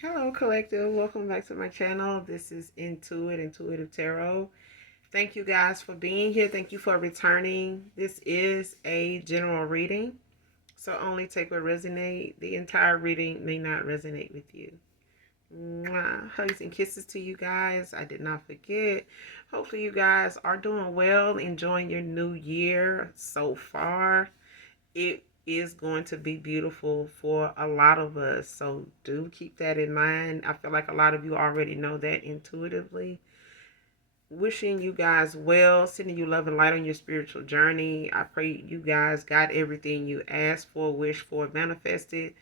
Hello, collective. Welcome back to my channel. This is Intuitive Tarot. Thank you guys for being here. Thank you for returning. This is a general reading, so only take what resonate. The entire reading may not resonate with you. Mwah. Hugs and kisses to you guys. I did not forget. Hopefully you guys are doing well, enjoying your new year so far. It is going to be beautiful for a lot of us. So do keep that in mind. I feel like a lot of you already know that intuitively. Wishing you guys well, sending you love and light on your spiritual journey. I pray you guys got everything you asked for, wished for, manifested.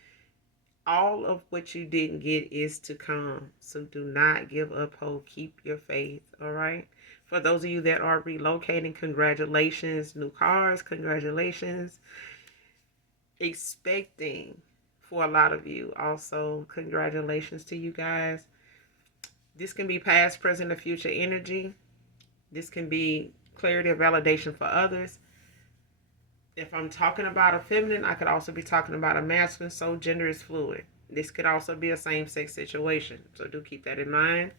All of what you didn't get is to come. So do not give up hope. Keep your faith. All right. For those of you that are relocating, congratulations. New cars, congratulations. Expecting for a lot of you. Also, congratulations to you guys. This can be past, present, or future energy. This can be clarity or validation for others. If I'm talking about a feminine, I could also be talking about a masculine, so gender is fluid. This could also be a same-sex situation, so do keep that in mind.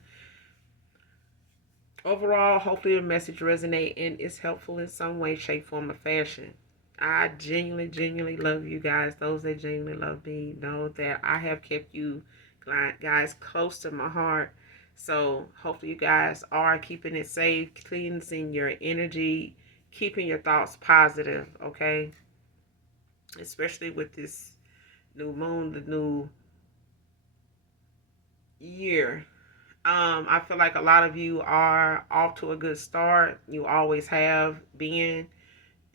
Overall, hopefully the message resonates and is helpful in some way, shape, form, or fashion. I genuinely love you guys. Those that genuinely love me know that I have kept you guys close to my heart. So hopefully you guys are keeping it safe, cleansing your energy, keeping your thoughts positive, okay? Especially with this new moon, the new year. I feel like a lot of you are off to a good start. You always have been.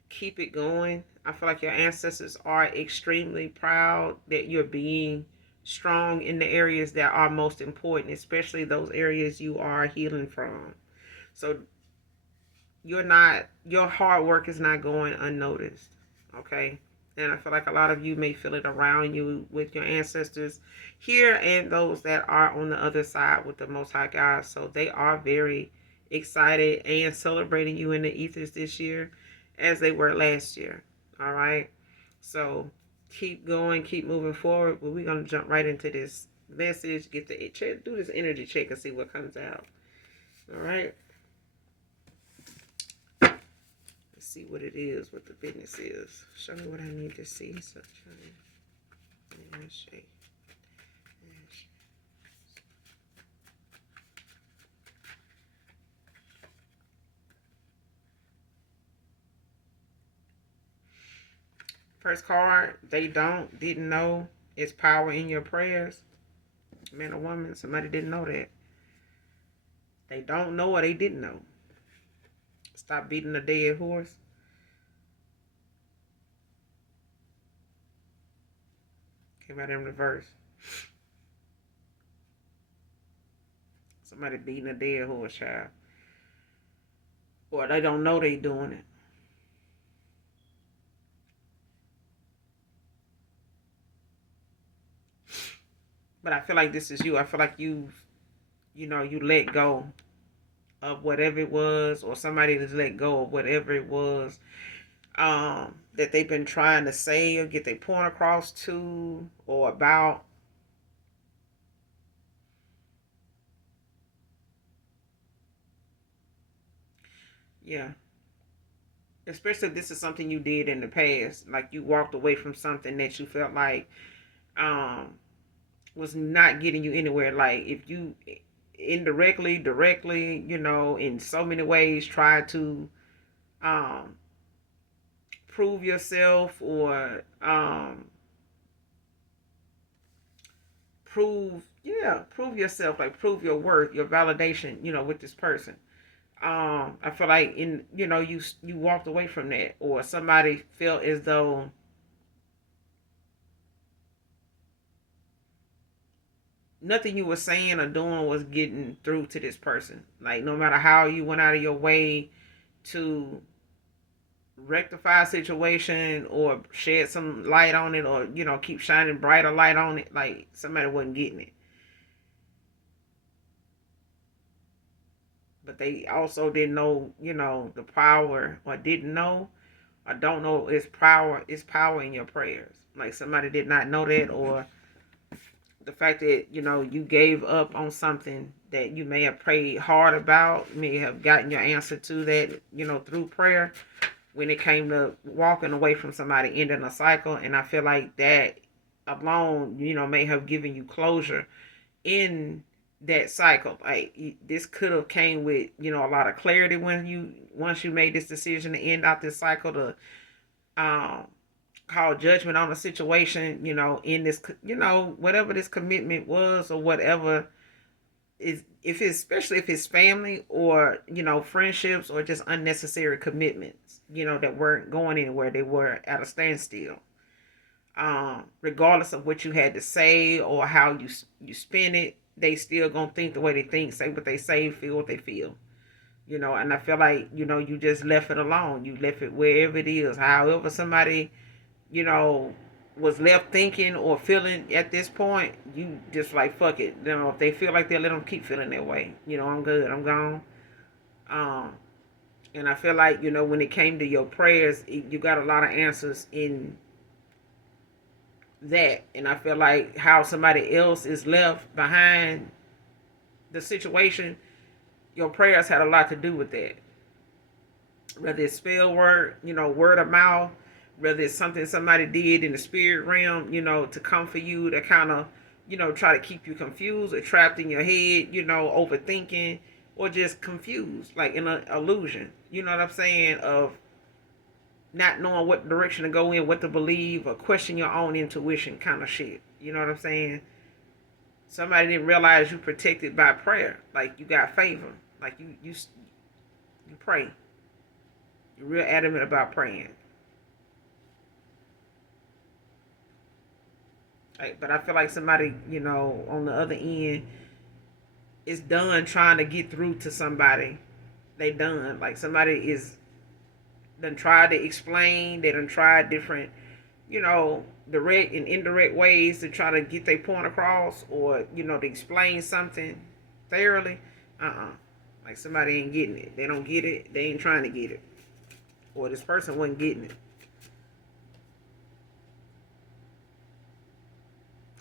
Keep it going. I feel like your ancestors are extremely proud that you're being strong in the areas that are most important, especially those areas you are healing from. So your hard work is not going unnoticed. Okay. And I feel like a lot of you may feel it around you with your ancestors here and those that are on the other side with the Most High God. So they are very excited and celebrating you in the ethers this year as they were last year. All right. So keep going, keep moving forward. But we're going to jump right into this message, get the check, do this energy check and see what comes out. All right. Let's see what it is, what the business is. Show me what I need to see. So, first card, didn't know. It's power in your prayers. Man or woman, somebody didn't know that. They don't know or they didn't know. Stop beating a dead horse. Came out in reverse. Somebody beating a dead horse, child. Or they don't know they doing it. But I feel like this is you. I feel like you let go of whatever it was, or somebody has let go of whatever it was that they've been trying to say or get their point across to or about. Yeah. Especially if this is something you did in the past. Like you walked away from something that you felt like was not getting you anywhere. Like if you indirectly, directly, in so many ways try to um, prove yourself or prove yourself, like prove your worth, your validation, with this person. I feel like you walked away from that, or somebody felt as though nothing you were saying or doing was getting through to this person. Like no matter how you went out of your way to rectify a situation or shed some light on it, or keep shining brighter light on it, like somebody wasn't getting it. But they also didn't know, the power, or didn't know, or don't know it's power in your prayers. Like somebody did not know that, or the fact that, you know, you gave up on something that you may have prayed hard about, may have gotten your answer to that, you know, through prayer, when it came to walking away from somebody, ending a cycle. And I feel like that alone, you know, may have given you closure in that cycle. Like, this could have came with, you know, a lot of clarity when you, once you made this decision to end out this cycle, to um call judgment on the situation, you know, in this, you know, whatever this commitment was, or whatever is, if it's, especially if it's family, or, you know, friendships, or just unnecessary commitments, you know, that weren't going anywhere, they were at a standstill. Regardless of what you had to say or how you spin it, they still gonna think the way they think, say what they say, feel what they feel, you know. And I feel like, you know, you just left it alone, you left it wherever it is, however somebody, you know, was left thinking or feeling at this point. You just like, fuck it, you know, if they feel like, they'll let them keep feeling that way, you know. I'm good, I'm gone. um and I feel like, you know, when it came to your prayers, you got a lot of answers in that. And I feel like how somebody else is left behind the situation, your prayers had a lot to do with that. Whether it's spell word, you know, word of mouth, whether it's something somebody did in the spirit realm, you know, to come for you, to kind of, you know, try to keep you confused or trapped in your head, you know, overthinking, or just confused, like in an illusion, you know what I'm saying, of not knowing what direction to go in, what to believe, or question your own intuition kind of shit. You know what I'm saying? Somebody didn't realize you protected by prayer. Like, you got favor. Like, you pray. You're real adamant about praying. Like, but I feel like somebody, you know, on the other end is done trying to get through to somebody. They done. Like, somebody is done tried to explain. They done tried different, you know, direct and indirect ways to try to get their point across, or, you know, to explain something thoroughly. Like, somebody ain't getting it. They don't get it. They ain't trying to get it. Or this person wasn't getting it.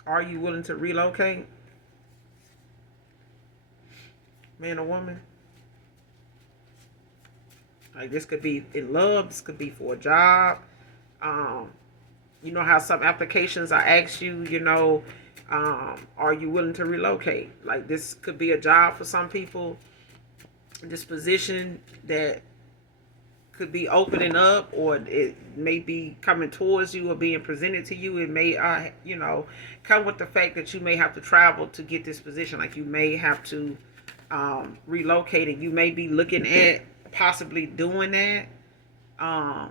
Are you willing to relocate? Man or woman? Like, this could be in love. This could be for a job. You know how some applications I ask you, you know, are you willing to relocate? Like, this could be a job for some people. This position that could be opening up, or it may be coming towards you or being presented to you. It may, you know, come with the fact that you may have to travel to get this position. Like, you may have to relocate, and you may be looking at possibly doing that.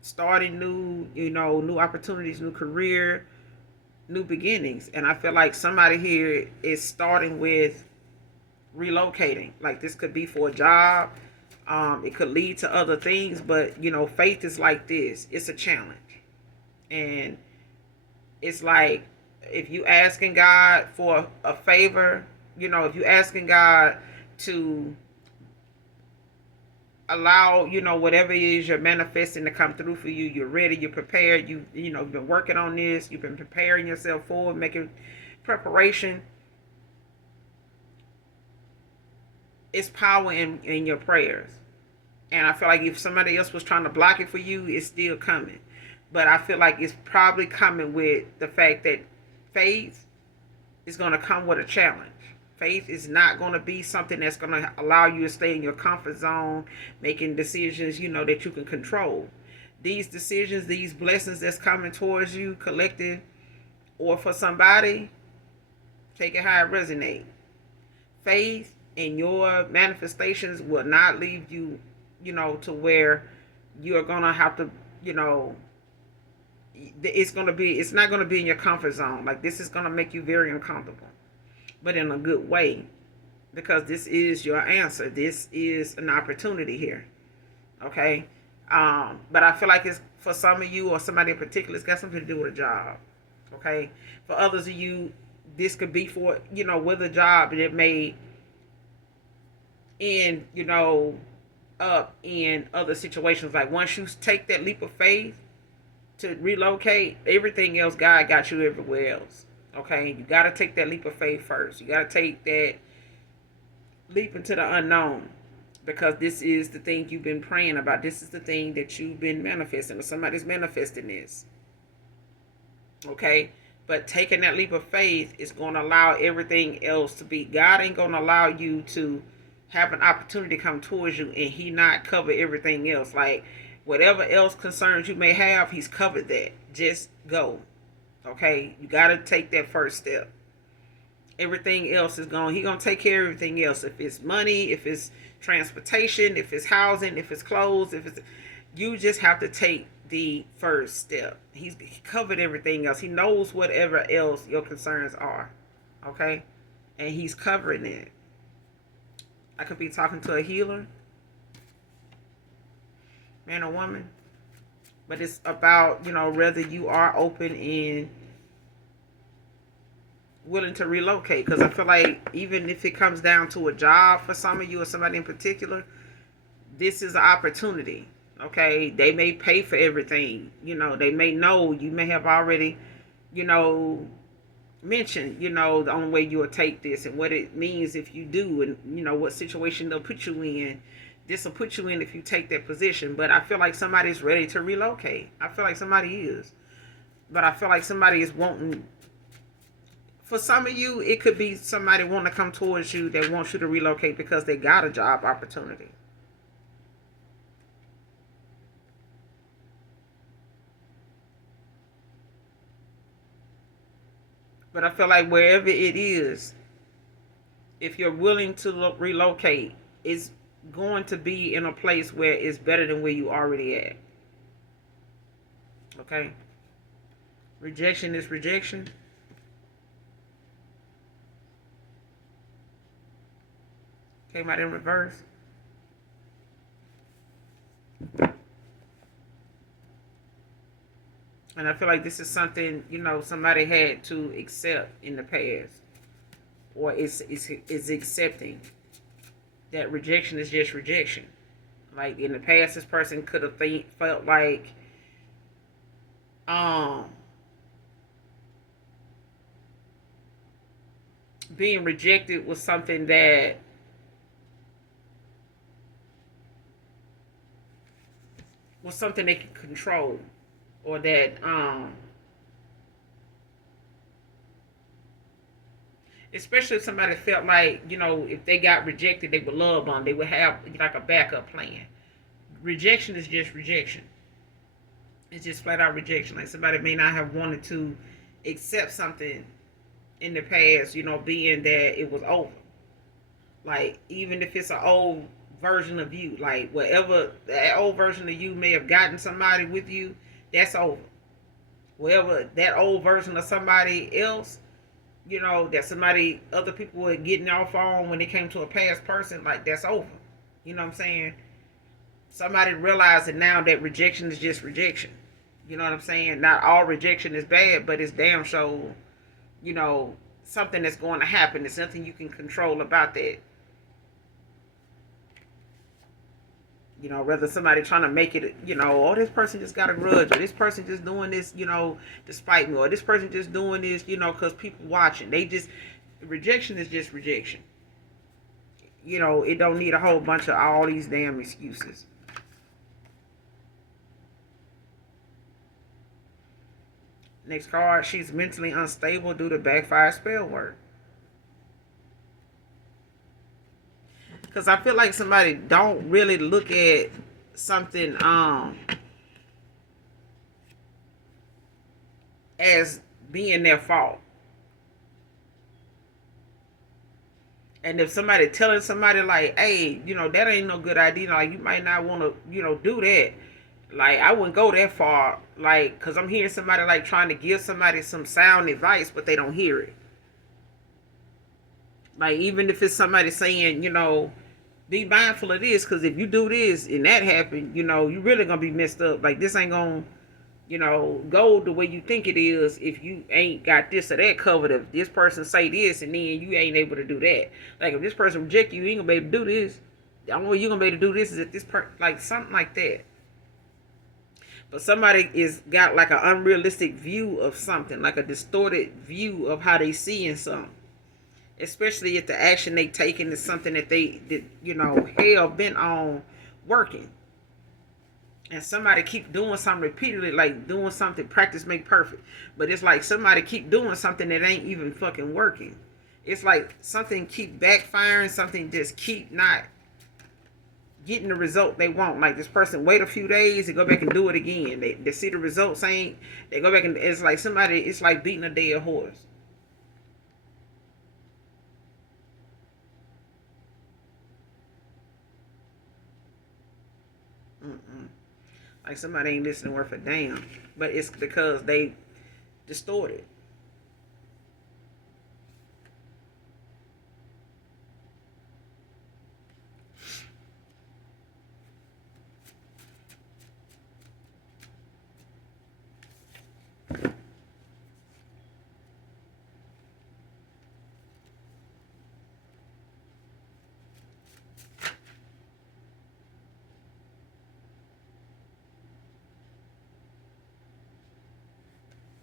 Starting new, you know, new opportunities, new career, new beginnings. And I feel like somebody here is starting with relocating. Like, this could be for a job. It could lead to other things, but, you know, faith is like this. It's a challenge. And it's like, if you asking God for a favor, you know, if you asking God to allow, you know, whatever it is you're manifesting to come through for you, you're ready, you're prepared, you know, you've been working on this, you've been preparing yourself forward, making preparation. It's power in your prayers. And I feel like if somebody else was trying to block it for you, it's still coming. But I feel like it's probably coming with the fact that faith is going to come with a challenge. Faith is not going to be something that's going to allow you to stay in your comfort zone, making decisions, you know, that you can control. These decisions, these blessings that's coming towards you, collective, or for somebody, take it how it resonates. Faith in your manifestations will not leave you, you know, to where you're going to have to, you know, it's not going to be in your comfort zone. Like, this is going to make you very uncomfortable, but in a good way, because this is your answer. This is an opportunity here. Okay. But I feel like it's for some of you, or somebody in particular, it's got something to do with a job. Okay. For others of you, this could be for, you know, with a job, and it may end, you know, up in other situations. Like, once you take that leap of faith to relocate, everything else, God got you everywhere else. Okay, you got to take that leap of faith first. You got to take that leap into the unknown, because this is the thing you've been praying about. This is the thing that you've been manifesting, or somebody's manifesting this. Okay, but taking that leap of faith is going to allow everything else to be. God ain't going to allow you to have an opportunity come towards you and he not cover everything else. Like whatever else concerns you may have, he's covered that. Just go. Okay, you got to take that first step. Everything else is going. He gonna take care of everything else. If it's money, if it's transportation, if it's housing, if it's clothes, if it's, you just have to take the first step. He covered everything else. He knows whatever else your concerns are. Okay, and he's covering it. I could be talking to a healer, man or woman, but it's about, whether you are open and willing to relocate. Because I feel like even if it comes down to a job for some of you or somebody in particular, this is an opportunity. Okay, they may pay for everything. They may know, you may have already, mentioned, the only way you will take this and what it means if you do, and what situation they'll put you in. This will put you in if you take that position. But I feel like somebody's ready to relocate. I feel like somebody is. But I feel like somebody is wanting. For some of you, it could be somebody wanting to come towards you that wants you to relocate because they got a job opportunity. But I feel like wherever it is, if you're willing to relocate, it's going to be in a place where it's better than where you already at. Okay? Rejection is rejection. Came out in reverse. And I feel like this is something, somebody had to accept in the past. Or is accepting that rejection is just rejection. Like in the past, this person could have felt like being rejected was something that they could control, or that especially if somebody felt like, if they got rejected, they would love on, they would have like a backup plan. Rejection is just rejection. It's just flat out rejection. Like somebody may not have wanted to accept something in the past, being that it was over. Like even if it's an old version of you, like whatever that old version of you may have gotten somebody with you, that's over. Whatever that old version of somebody else, that other people were getting off on when it came to a past person, like that's over. You know what I'm saying? Somebody realized that now that rejection is just rejection. You know what I'm saying? Not all rejection is bad, but it's damn sure, something that's going to happen. There's nothing you can control about that. Whether somebody trying to make it, oh, this person just got a grudge, or this person just doing this, despite me, or this person just doing this, because people watching. Rejection is just rejection. It don't need a whole bunch of all these damn excuses. Next card, she's mentally unstable due to backfire spell work. Because I feel like somebody don't really look at something as being their fault. And if somebody telling somebody like, hey, that ain't no good idea, like you might not want to, do that. Like I wouldn't go that far, like, because I'm hearing somebody like trying to give somebody some sound advice, but they don't hear it. Like even if it's somebody saying, be mindful of this, because if you do this and that happen, you really gonna be messed up. Like this ain't gonna, go the way you think it is if you ain't got this or that covered. If this person say this and then you ain't able to do that. Like if this person reject you, you ain't gonna be able to do this. The only way you gonna be able to do this is if this like something like that. But somebody is got like an unrealistic view of something, like a distorted view of how they seeing something. Especially if the action they taking is something that they did, hell bent on working. And somebody keep doing something repeatedly, like doing something, practice make perfect. But it's like somebody keep doing something that ain't even fucking working. It's like something keep backfiring, something just keep not getting the result they want. Like this person wait a few days and go back and do it again. They see the results ain't, they go back and it's like somebody, it's like beating a dead horse. Mm-mm. Like somebody ain't listening worth a damn. But it's because they distorted.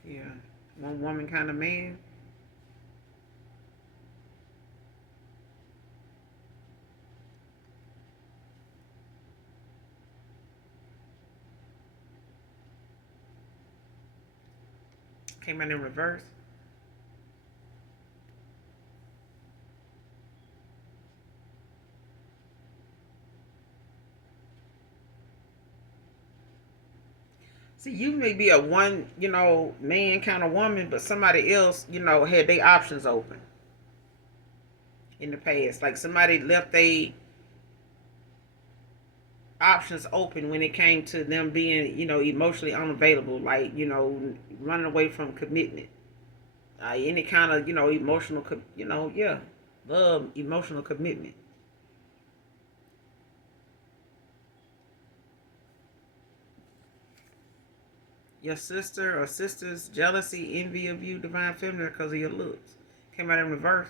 Yeah. One woman kind of man. Came out in reverse. See, you may be a one, man kind of woman, but somebody else, had their options open in the past. Like somebody left their options open when it came to them being, emotionally unavailable, like, running away from commitment. Any kind of, emotional, yeah, love, emotional commitment. Your sister or sister's jealousy, envy of you, divine feminine, because of your looks. Came out in reverse.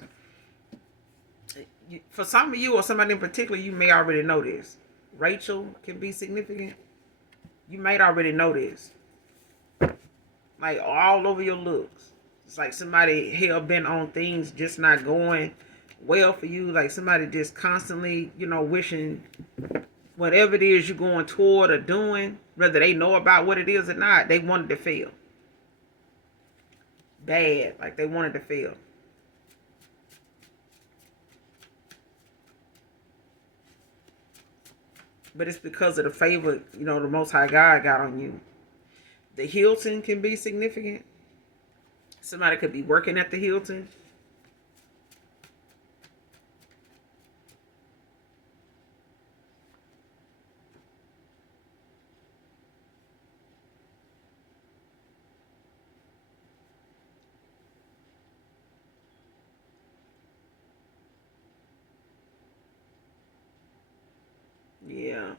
For some of you or somebody in particular, you may already know this. Rachel can be significant. You might already know this. Like all over your looks. It's like somebody hell bent on things just not going well for you. Like somebody just constantly, wishing whatever it is you're going toward or doing, whether they know about what it is or not, they wanted to fail. Bad. Like they wanted to fail. But it's because of the favor, the Most High God got on you. The Hilton can be significant. Somebody could be working at the Hilton. Yeah.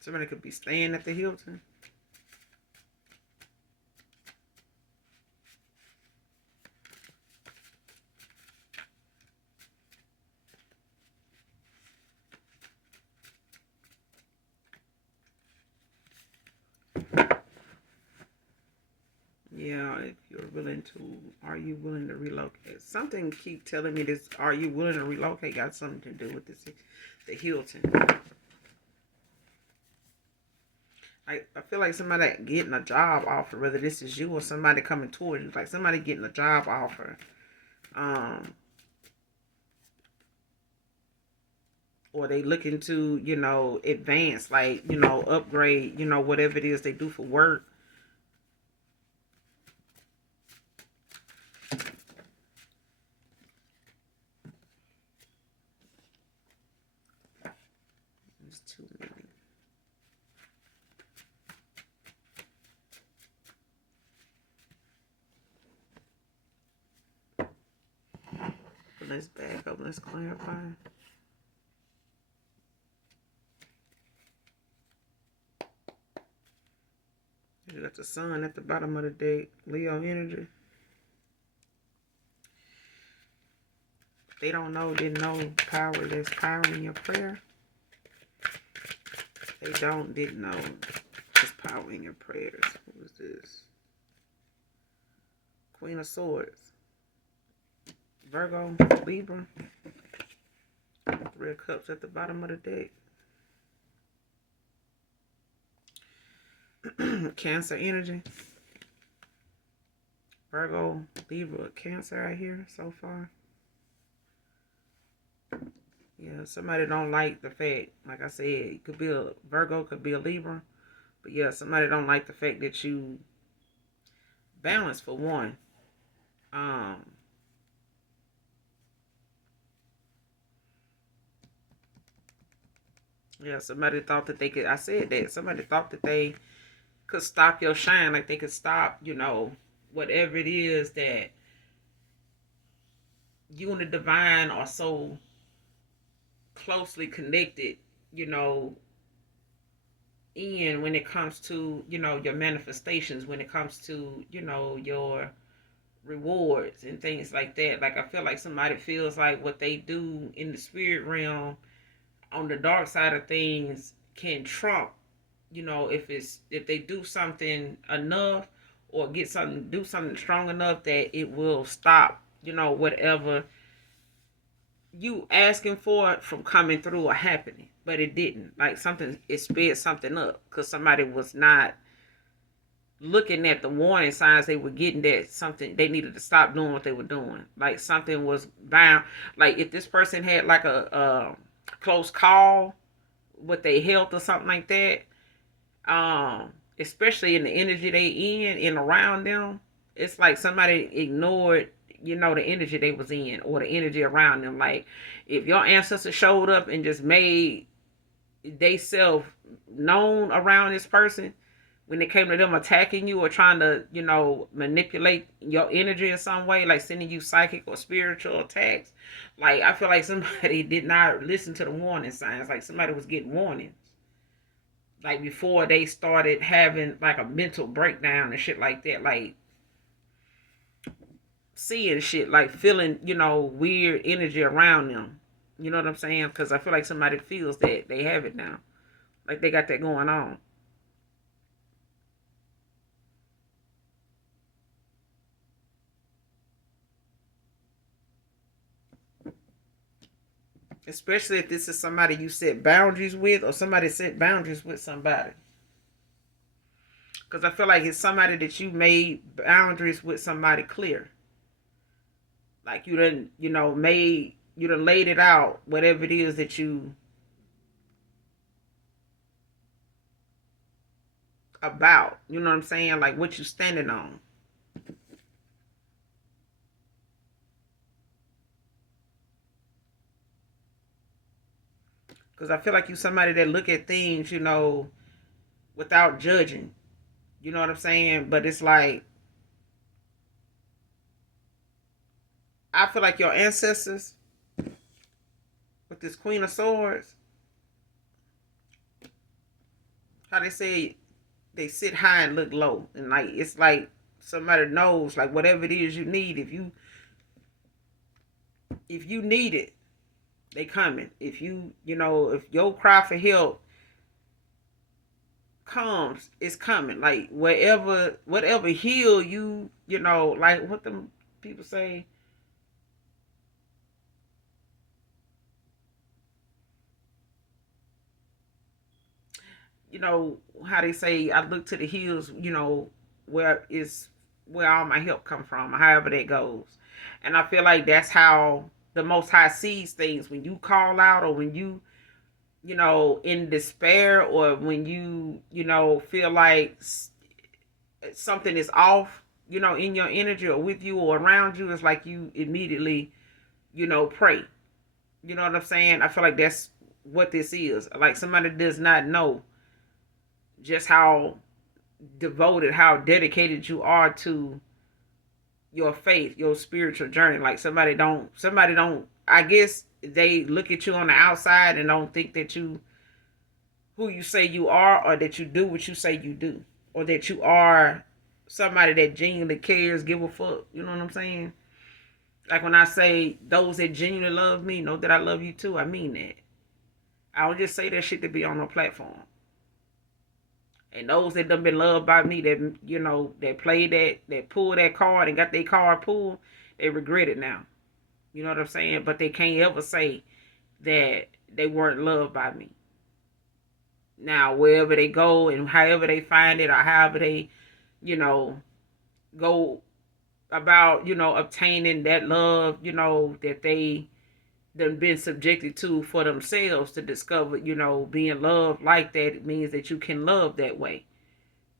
Somebody could be staying at the Hilton. Yeah, if you're willing to, are you willing to relocate? Something keep telling me this, are you willing to relocate, got something to do with this, the Hilton. I feel like somebody getting a job offer, whether this is you or somebody coming towards you, like somebody getting a job offer. Or they looking to, advance, like, upgrade, whatever it is they do for work. It's too many. But let's back up, let's clarify. You got the sun at the bottom of the deck, Leo energy. They don't know, didn't know power. There's power in your prayer. They didn't know there's power in your prayers. Who is this? Queen of Swords. Virgo, Libra. Three of Cups at the bottom of the deck. Cancer energy. Virgo, Libra, Cancer right here so far. Yeah, somebody don't like the fact, like I said, it could be a Virgo, could be a Libra. But yeah, somebody don't like the fact that you balance for one. Yeah, somebody thought that they could, I said that, somebody thought that they could stop your shine, like they could stop, whatever it is that you and the divine are so closely connected, in when it comes to, your manifestations, when it comes to, your rewards and things like that. Like I feel like somebody feels like what they do in the spirit realm on the dark side of things can trump, if they do something enough or do something strong enough that it will stop, whatever you asking for it from coming through or happening. But it didn't. Like it sped something up because somebody was not looking at the warning signs they were getting, that something they needed to stop doing what they were doing. Like something was bound. Like if this person had like a close call with their health or something like that, especially in the energy they in and around them, it's like somebody ignored, the energy they was in or the energy around them. Like if your ancestor showed up and just made they self known around this person, when it came to them attacking you or trying to, manipulate your energy in some way, like sending you psychic or spiritual attacks, like I feel like somebody did not listen to the warning signs. Like somebody was getting warnings, like before they started having like a mental breakdown and shit like that, like seeing shit, like feeling, weird energy around them. You know what I'm saying? Because I feel like somebody feels that they have it now, like they got that going on. Especially if this is somebody you set boundaries with or somebody set boundaries with somebody. Because I feel like it's somebody that you made boundaries with somebody clear. Like you done, you done laid it out, whatever it is that you about. You know what I'm saying? Like what you standing on. Because I feel like you somebody that look at things, without judging. You know what I'm saying? But it's like, I feel like your ancestors with this Queen of Swords, how they say they sit high and look low. And like it's like somebody knows like whatever it is you need, if you need it, they coming. If if your cry for help comes, it's coming. Like whatever heal you, like what them people say, how they say, I look to the hills, where is where all my help come from, however that goes. And I feel like that's how the Most High sees things. When you call out, or when you, in despair, or when you feel like something is off, in your energy or with you or around you, it's like you immediately, pray. You know what I'm saying? I feel like that's what this is. Like somebody does not know just how devoted, how dedicated you are to your faith, your spiritual journey. Like somebody don't, I guess they look at you on the outside and don't think that you who you say you are, or that you do what you say you do, or that you are somebody that genuinely cares, give a fuck. You know what I'm saying? Like when I say those that genuinely love me know that I love you too, I mean that. I don't just say that shit to be on no platform. And those that done been loved by me, that that played that pulled that card and got their card pulled, they regret it now. You know what I'm saying? But they can't ever say that they weren't loved by me. Now, wherever they go and however they find it or however they, go about, obtaining that love, that they done been subjected to for themselves to discover, being loved like that means that you can love that way.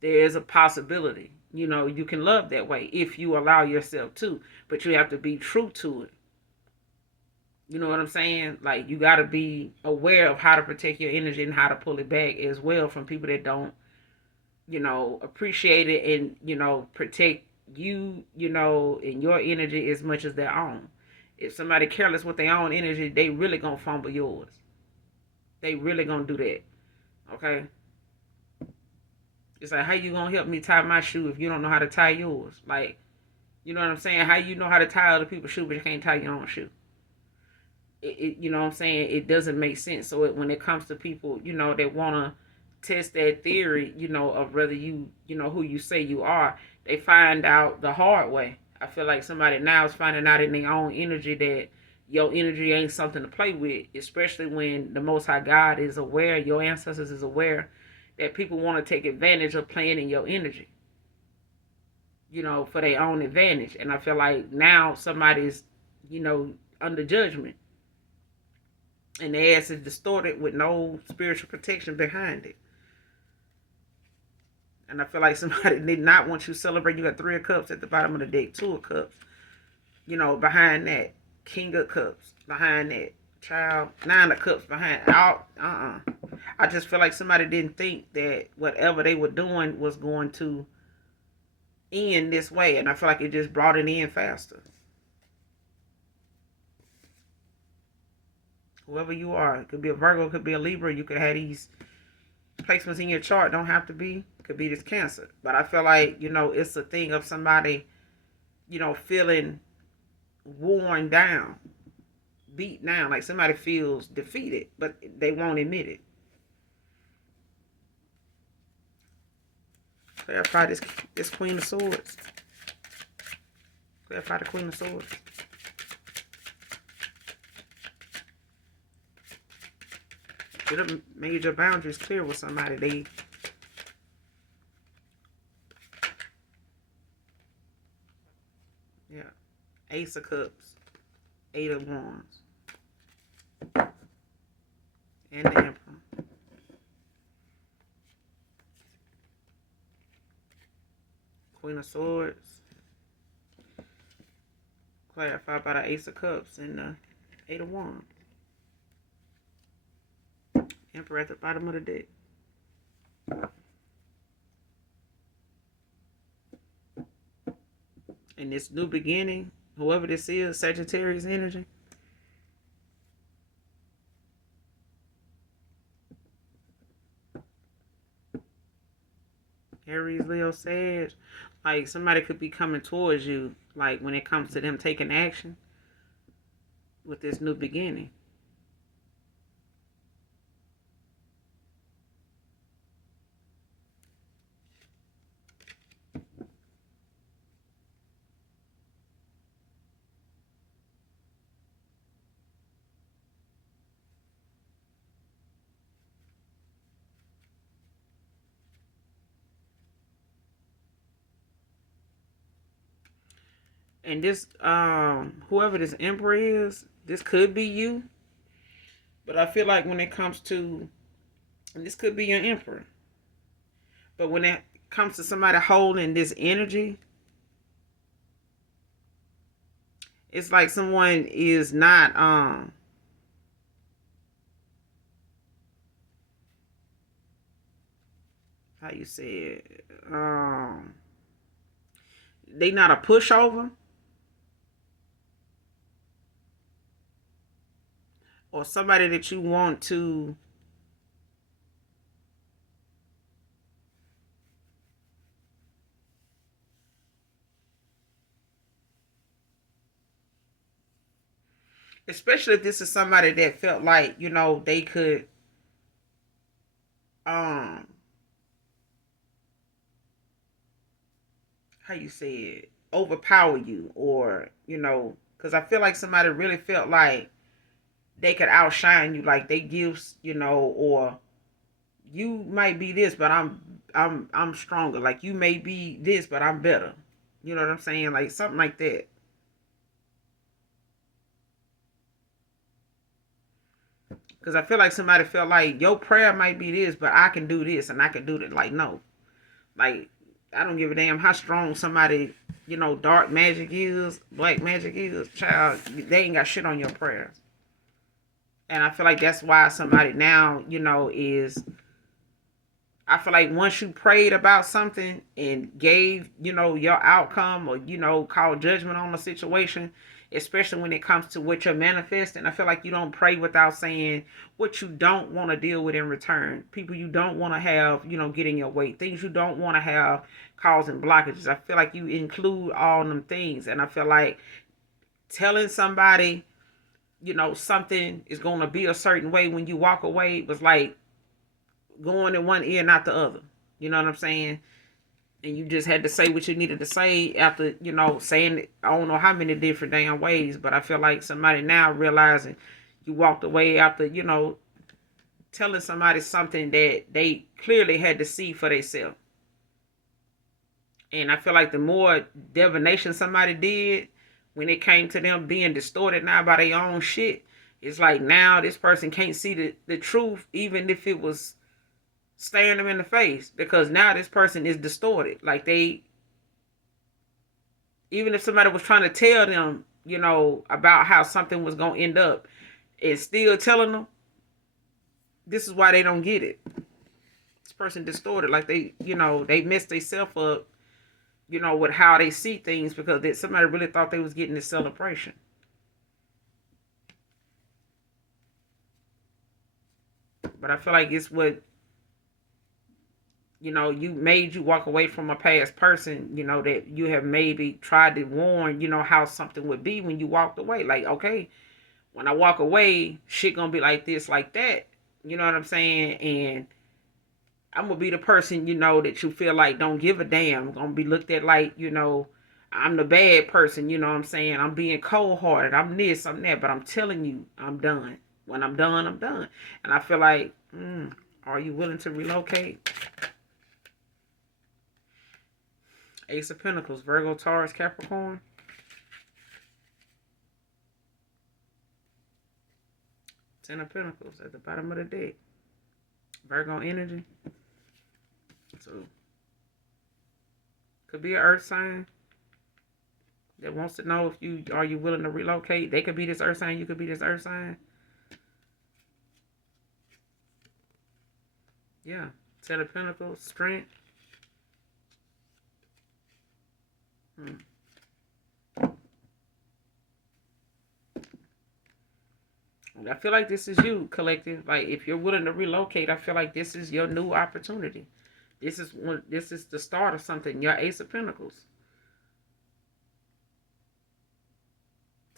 There is a possibility, you can love that way if you allow yourself to, but you have to be true to it. You know what I'm saying? Like, you got to be aware of how to protect your energy and how to pull it back as well from people that don't, appreciate it and, protect you, and your energy as much as their own. If somebody careless with their own energy, they really gonna fumble yours. They really gonna do that. Okay? It's like, how you gonna help me tie my shoe if you don't know how to tie yours? Like, you know what I'm saying? How you know how to tie other people's shoe but you can't tie your own shoe? You know what I'm saying? It doesn't make sense. So when it comes to people, that want to test that theory, of whether you, who you say you are, they find out the hard way. I feel like somebody now is finding out in their own energy that your energy ain't something to play with, especially when the Most High God is aware, your ancestors is aware that people want to take advantage of playing in your energy, for their own advantage. And I feel like now somebody's, under judgment. And the ass is distorted with no spiritual protection behind it. And I feel like somebody did not want you to celebrate. You got 3 of Cups at the bottom of the deck, 2 of Cups. Behind that, King of Cups. Behind that, child, 9 of Cups behind. I just feel like somebody didn't think that whatever they were doing was going to end this way. And I feel like it just brought it in faster. Whoever you are, it could be a Virgo, it could be a Libra. You could have these placements in your chart. Don't have to be. Could be this Cancer. But I feel like, it's a thing of somebody, feeling worn down, beat down. Like somebody feels defeated, but they won't admit it. Clarify this Queen of Swords. Clarify the Queen of Swords. Should have made your boundaries clear with somebody. Ace of Cups, 8 of Wands, and the Emperor. Queen of Swords, clarified by the Ace of Cups and the 8 of Wands. Emperor at the bottom of the deck. And this new beginning, whoever this is, Sagittarius energy. Aries, Leo, Sag. Like somebody could be coming towards you, like when it comes to them taking action with this new beginning. And this, whoever this Emperor is, this could be you. But I feel like when it comes to, and this could be your Emperor. But when it comes to somebody holding this energy, it's like someone is not, how you say it, they not a pushover. Or somebody that you want to especially if this is somebody that felt like, you know, they could um how you say it, overpower you, or, you know, because I feel like somebody really felt like they could outshine you, like they gifts, you know, or you might be this, but I'm stronger. Like you may be this, but I'm better. You know what I'm saying? Like something like that. Because I feel like somebody felt like your prayer might be this, but I can do this and I can do that. Like no, like I don't give a damn how strong somebody, you know, dark magic is, black magic is. Child, they ain't got shit on your prayers. And I feel like that's why somebody now, you know, is, I feel like once you prayed about something and gave, you know, your outcome, or, you know, called judgment on the situation, especially when it comes to what you're manifesting, I feel like you don't pray without saying what you don't want to deal with in return. People you don't want to have, you know, get in your way. Things you don't want to have causing blockages. I feel like you include all them things. And I feel like telling somebody, you know, something is going to be a certain way when you walk away was like going in one ear, not the other. You know what I'm saying? And you just had to say what you needed to say after, you know, saying it, I don't know how many different damn ways, but I feel like somebody now realizing you walked away after, you know, telling somebody something that they clearly had to see for themselves. And I feel like the more divination somebody did when it came to them being distorted now by their own shit, it's like now this person can't see the truth, even if it was staring them in the face, because now this person is distorted. Like they, even if somebody was trying to tell them, you know, about how something was going to end up, and still telling them, this is why they don't get it. This person distorted, like they, you know, they messed themselves up, you know, with how they see things, because somebody really thought they was getting this celebration. But I feel like it's what, you know, you made you walk away from a past person, you know, that you have maybe tried to warn, you know, how something would be when you walked away. Like, okay, when I walk away, shit gonna be like this, like that. You know what I'm saying? And I'm gonna be the person, you know, that you feel like don't give a damn. I'm gonna be looked at like, you know, I'm the bad person, you know what I'm saying? I'm being cold hearted. I'm this, I'm that, but I'm telling you, I'm done. When I'm done, I'm done. And I feel like, are you willing to relocate? Ace of Pentacles, Virgo, Taurus, Capricorn. Ten of Pentacles at the bottom of the deck. Virgo energy. So, could be an earth sign that wants to know if you are you willing to relocate. They could be this earth sign. You could be this earth sign. Yeah. Ten of Pentacles, strength. I feel like this is you, collective. Like if you're willing to relocate, I feel like this is your new opportunity. This is the start of something. Your Ace of Pentacles.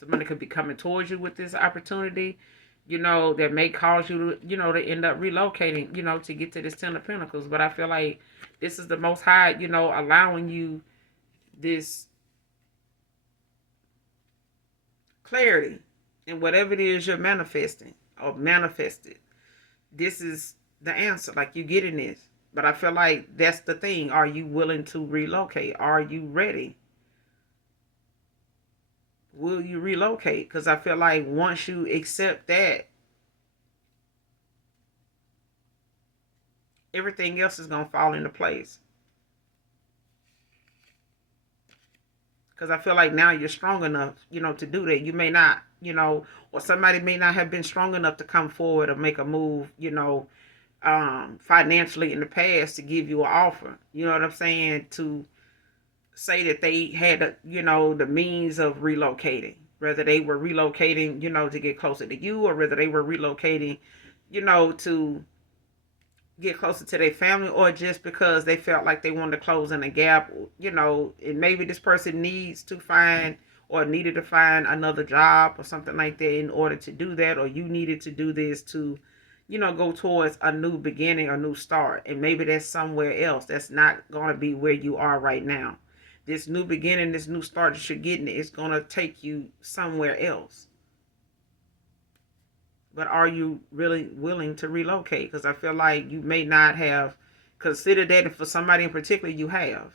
Somebody could be coming towards you with this opportunity, you know, that may cause you to, you know, to end up relocating, you know, to get to this Ten of Pentacles. But I feel like this is the Most High, you know, allowing you this clarity in whatever it is you're manifesting or manifested. This is the answer. Like you're getting this. But I feel like that's the thing. Are you willing to relocate? Are you ready? Will you relocate? Because I feel like once you accept that, everything else is going to fall into place. Because I feel like now you're strong enough, you know, to do that. You may not, you know, or somebody may not have been strong enough to come forward or make a move, you know, financially in the past to give you an offer. You know what I'm saying? To say that they had, you know, the means of relocating. Whether they were relocating, you know, to get closer to you, or whether they were relocating, you know, to get closer to their family, or just because they felt like they wanted to close in a gap, you know, and maybe this person needs to find or needed to find another job or something like that in order to do that, or you needed to do this to, go towards a new beginning or new start. And maybe that's somewhere else that's not going to be where you are right now. This new beginning, this new start that you're getting is going to take you somewhere else. But are you really willing to relocate? Because I feel like you may not have considered that. And for somebody in particular, you have.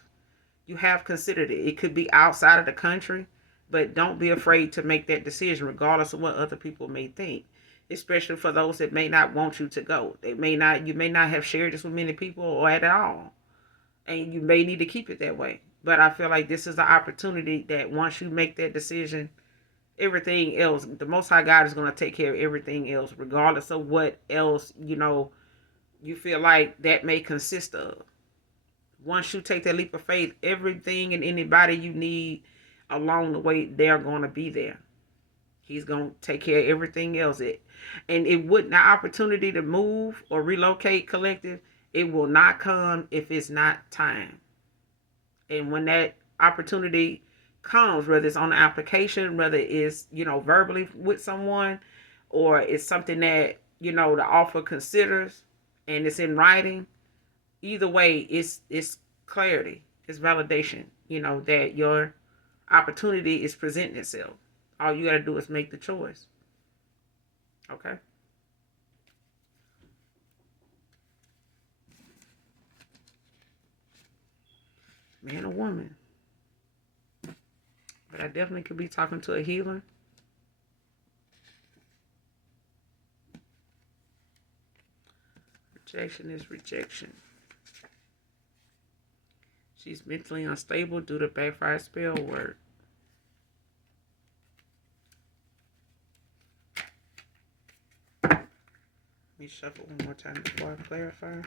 You have considered it. It could be outside of the country, but don't be afraid to make that decision, regardless of what other people may think. Especially for those that may not want you to go. You may not have shared this with many people or at all. And you may need to keep it that way. But I feel like this is the opportunity that once you make that decision, everything else, the Most High God is going to take care of everything else, regardless of what else, you feel like that may consist of. Once you take that leap of faith, everything and anybody you need along the way, they're going to be there. He's going to take care of everything else. The opportunity to move or relocate, collective, it will not come if it's not time. And when that opportunity comes, whether it's on the application, whether it's, verbally with someone, or it's something that, the offer considers and it's in writing, either way, it's clarity, it's validation, that your opportunity is presenting itself. All you got to do is make the choice. Okay? Man or woman. But I definitely could be talking to a healer. Rejection is rejection. She's mentally unstable due to backfire spell work. Let me shuffle one more time before I clarify.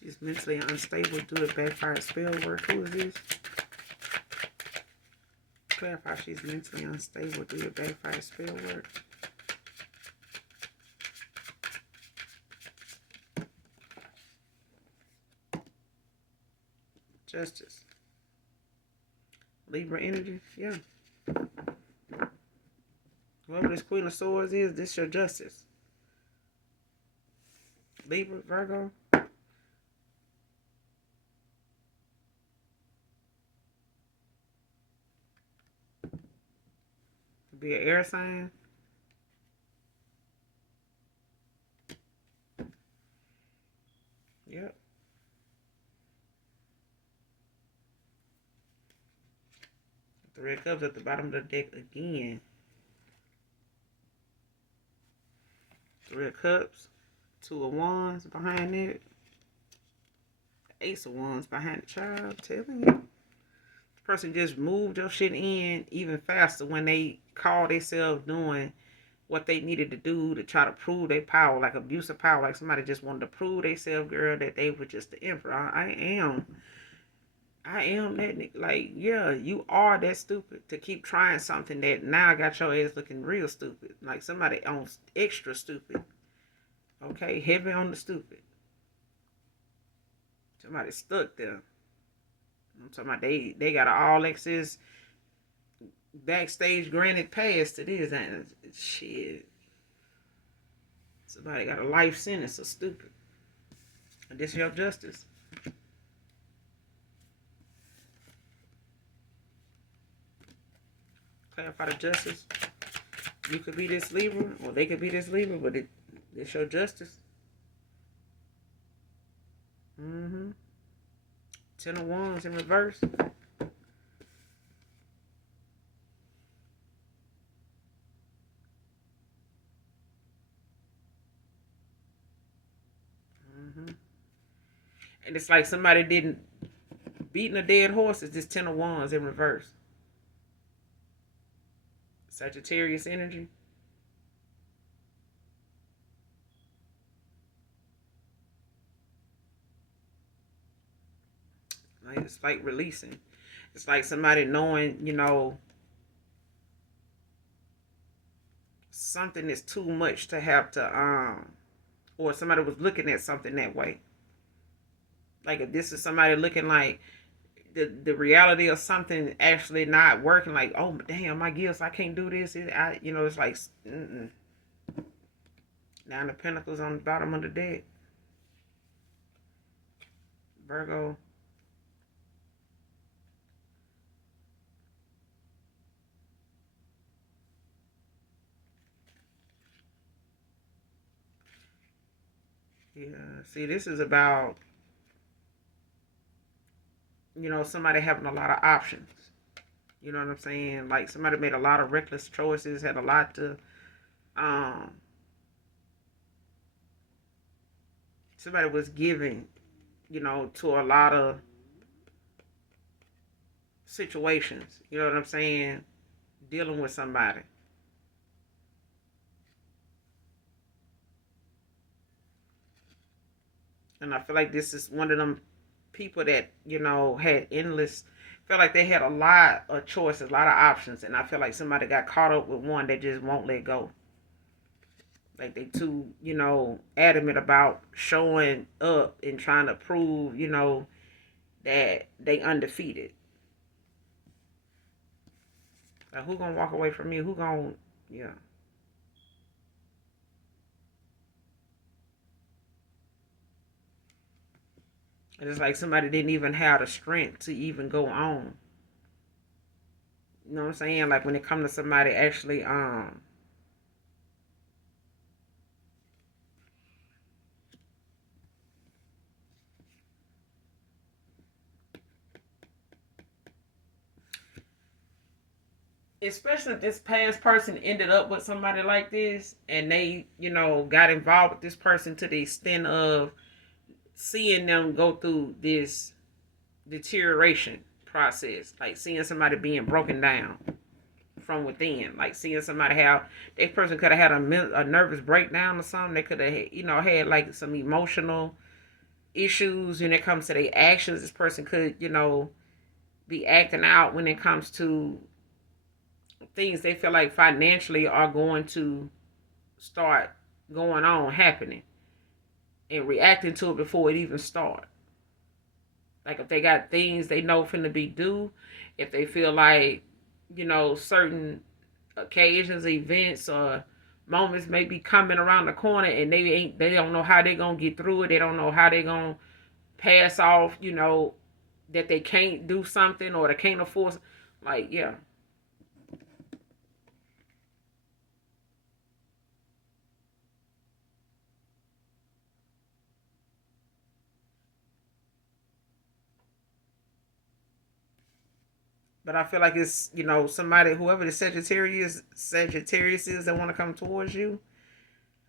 She's mentally unstable due to backfire spell work. Who is this? Clarify, she's mentally unstable due to backfire spell work. Justice. Libra energy. Yeah. Whoever this Queen of Swords is, this your justice. Libra, Virgo. Be an air sign. Yep. Three of Cups at the bottom of the deck again. Three of Cups. Two of Wands behind it. Ace of Wands behind the child. I'm telling you. The person just moved your shit in even faster when they called themselves doing what they needed to do to try to prove their power, like abuse of power, like somebody just wanted to prove themselves, girl, that they were just the emperor. I am that nigga. Like, yeah, you are that stupid to keep trying something that now got your ass looking real stupid. Like somebody on extra stupid. Okay, heavy on the stupid. Somebody stuck there. I'm talking about they got an all access backstage granted pass to this, and shit. Somebody got a life sentence of stupid. And this your justice. Clarify the justice. You could be this Libra, or they could be this Libra, but it's your justice. Mm-hmm. 10 of Wands in reverse. Mm-hmm. And it's like somebody didn't beating a dead horse. It's just 10 of Wands in reverse. Sagittarius energy. Like it's like releasing. It's like somebody knowing, something is too much to have to or somebody was looking at something that way. Like if this is somebody looking like the reality of something actually not working, like, oh damn, my gifts, I can't do this. It's like Nine of Pentacles on the bottom of the deck. Virgo. Yeah. See, this is about, somebody having a lot of options. You know what I'm saying? Like somebody made a lot of reckless choices, had a lot to um somebody was giving, to a lot of situations. You know what I'm saying? Dealing with somebody. And I feel like this is one of them people that, had endless, felt like they had a lot of choices, a lot of options. And I feel like somebody got caught up with one that just won't let go. Like they too, adamant about showing up and trying to prove, that they undefeated. Like who gonna walk away from me? Who gonna, yeah. And it's like somebody didn't even have the strength to even go on. You know what I'm saying? Like when it comes to somebody actually, especially if this past person ended up with somebody like this and they, got involved with this person to the extent of seeing them go through this deterioration process, like seeing somebody being broken down from within, like seeing somebody have, that person could have had a nervous breakdown or something. They could have, had like some emotional issues when it comes to their actions. This person could, be acting out when it comes to things they feel like financially are going to start going on happening and reacting to it before it even starts. Like if they got things they know finna be due, if they feel like, certain occasions, events, or moments may be coming around the corner and they don't know how they're gonna get through it. They don't know how they're gonna pass off, that they can't do something or they can't afford. Like, yeah. But I feel like it's, somebody, whoever the Sagittarius is that want to come towards you,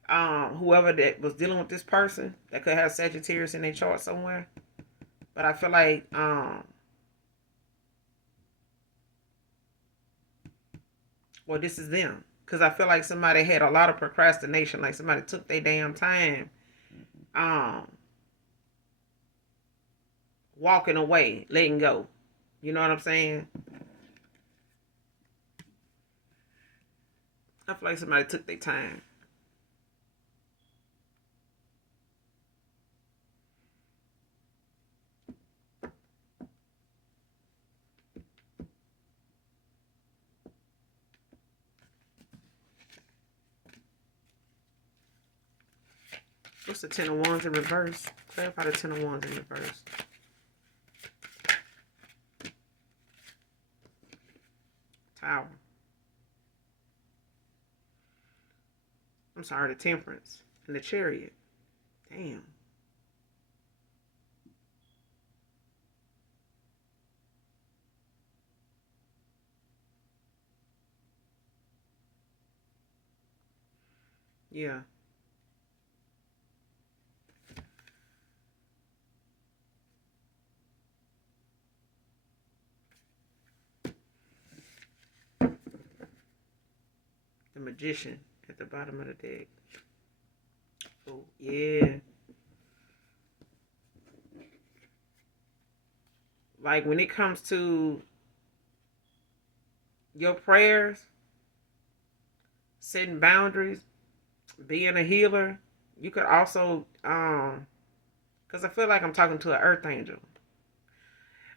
whoever that was dealing with this person that could have Sagittarius in their chart somewhere. But I feel like, well, this is them. Because I feel like somebody had a lot of procrastination. Like somebody took their damn time um, walking away, letting go. You know what I'm saying? I feel like somebody took their time. What's the Ten of Wands in reverse? Clarify the Ten of Wands in reverse. Tower. I'm sorry, the Temperance. And the Chariot. Damn. Yeah. Magician at the bottom of the deck. Oh, yeah. Like when it comes to your prayers, setting boundaries, being a healer, you could also, because I feel like I'm talking to an earth angel.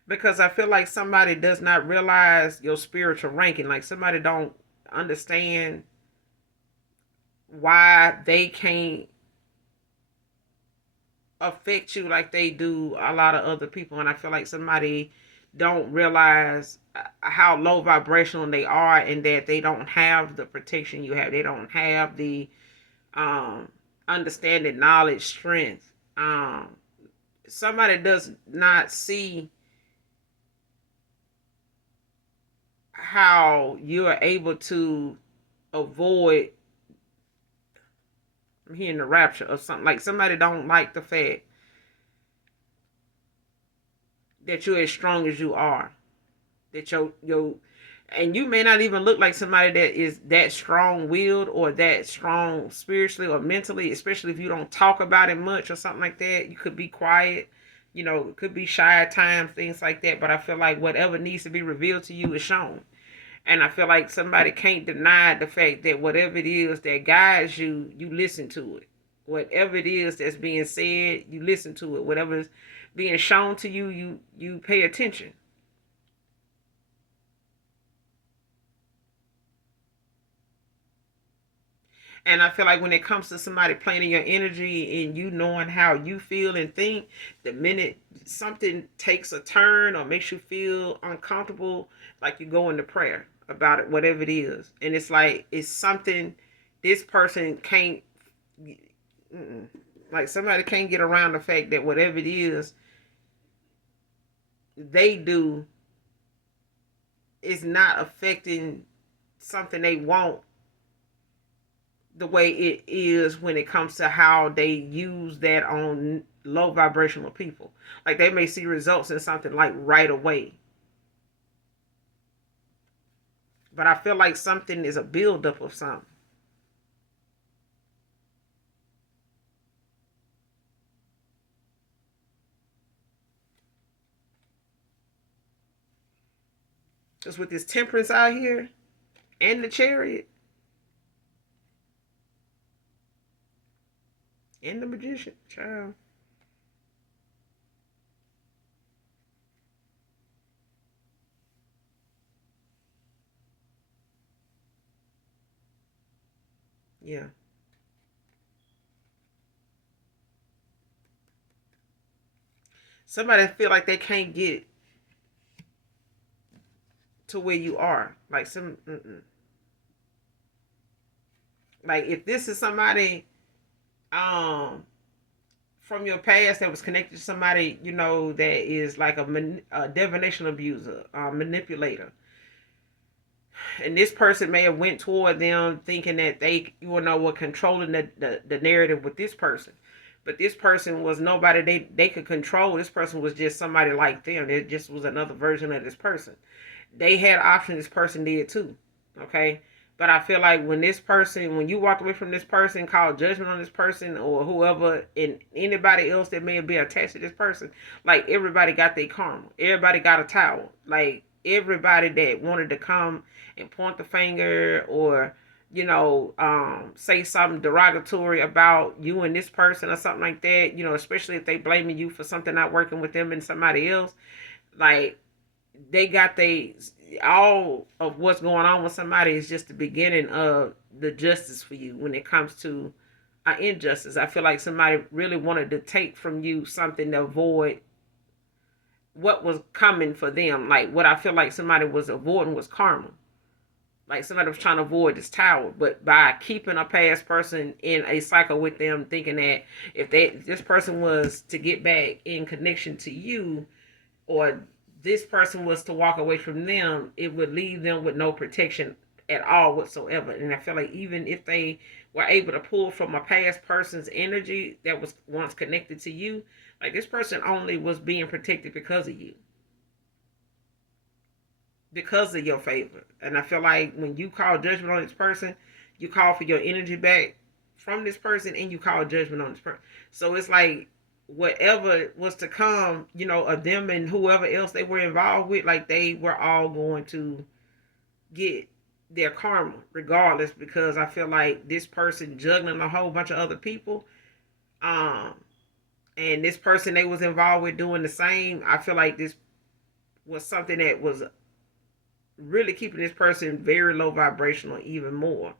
Because I feel like somebody does not realize your spiritual ranking. Like somebody don't understand why they can't affect you like they do a lot of other people. And I feel like somebody don't realize how low vibrational they are, and that they don't have the protection you have. They don't have the um understanding, knowledge, strength. Somebody does not see how you are able to avoid, I'm hearing the rapture of something. Like somebody don't like the fact that you're as strong as you are. That your and you may not even look like somebody that is that strong willed or that strong spiritually or mentally, especially if you don't talk about it much or something like that. You could be quiet, it could be shy at times, things like that. But I feel like whatever needs to be revealed to you is shown. And I feel like somebody can't deny the fact that whatever it is that guides you, you listen to it. Whatever it is that's being said, you listen to it. Whatever is being shown to you, you pay attention. And I feel like when it comes to somebody playing in your energy and you knowing how you feel and think, the minute something takes a turn or makes you feel uncomfortable, like you go into prayer about it, whatever it is. And it's like, it's something this person can't, like somebody can't get around the fact that whatever it is they do is not affecting something they want the way it is when it comes to how they use that on low vibrational people. Like they may see results in something like right away. But I feel like something is a buildup of something. Because with this temperance out here and the chariot and the magician, child. Yeah. Somebody feel like they can't get to where you are. Like like if this is somebody from your past that was connected to somebody, that is like a divination abuser, manipulator, and this person may have went toward them thinking that they were controlling the narrative with this person, but this person was nobody they could control. This person was just somebody like them. It just was another version of this person. They had options. This person did too. Okay. But I feel like when you walked away from this person, called judgment on this person or whoever, and anybody else that may have been attached to this person, like everybody got their karma. Everybody got a towel. Like everybody that wanted to come and point the finger or, say something derogatory about you and this person or something like that, especially if they blaming you for something not working with them and somebody else, like they got all of what's going on with somebody is just the beginning of the justice for you when it comes to injustice. I feel like somebody really wanted to take from you something to avoid what was coming for them. Like what I feel like somebody was avoiding was karma. Like somebody was trying to avoid this tower, but by keeping a past person in a cycle with them, thinking that if this person was to get back in connection to you, or this person was to walk away from them, it would leave them with no protection at all whatsoever. And I feel like even if they were able to pull from a past person's energy that was once connected to you, like this person only was being protected because of you, because of your favor. And I feel like when you call judgment on this person, You call for your energy back from this person, and you call judgment on this person. So it's like whatever was to come, of them and whoever else they were involved with, like they were all going to get their karma regardless, because I feel like this person juggling a whole bunch of other people, um and this person they was involved with doing the same. I feel like this was something that was really keeping this person very low vibrational even more,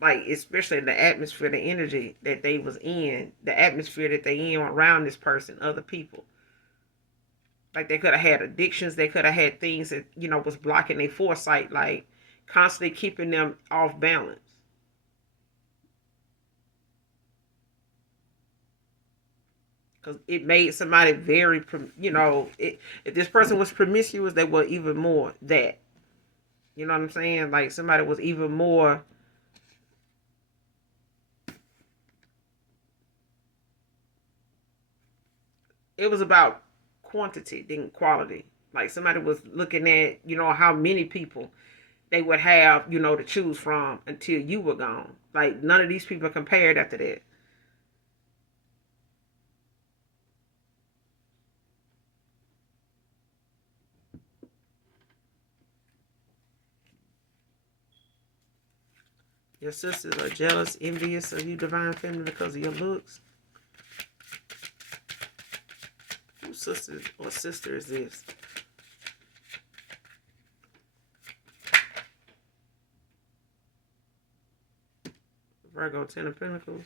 like especially the atmosphere, the energy that they was in, the atmosphere that they in around this person, other people. Like they could have had addictions, they could have had things that was blocking their foresight, like constantly keeping them off balance. Because it made somebody very, if this person was promiscuous, they were even more that. You know what I'm saying? Like somebody was even more. It was about quantity than quality. Like somebody was looking at, how many people they would have, to choose from until you were gone. Like none of these people compared after that. Your sisters are jealous, envious of you, divine feminine, because of your looks. Whose sister or sister is this? Virgo, Ten of Pentacles.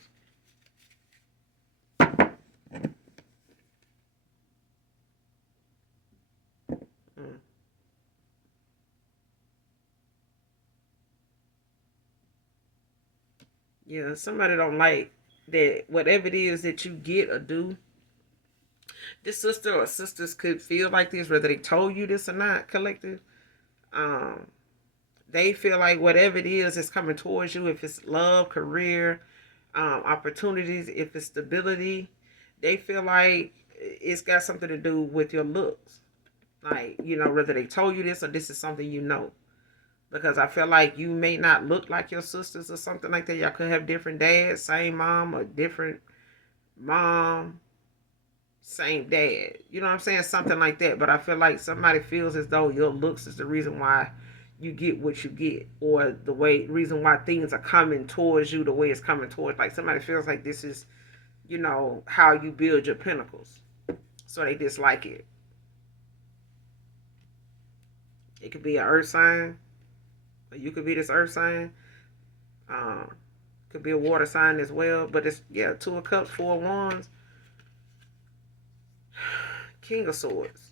Mm. Yeah, somebody don't like that whatever it is that you get or do. This sister or sisters could feel like this, whether they told you this or not, collective. Um, they feel like whatever it is coming towards you, if it's love, career, opportunities, if it's stability, they feel like it's got something to do with your looks. Like, whether they told you this or this is something you know. Because I feel like you may not look like your sisters or something like that. Y'all could have different dads, same mom, or different mom, same dad. You know what I'm saying? Something like that. But I feel like somebody feels as though your looks is the reason why you get what you get, or the reason why things are coming towards you the way it's coming towards. Like somebody feels like this is, how you build your pinnacles. So they dislike it. It could be an earth sign. Or you could be this earth sign. Um, could be a water sign as well. But it's, yeah, Two of Cups, Four of Wands, King of Swords.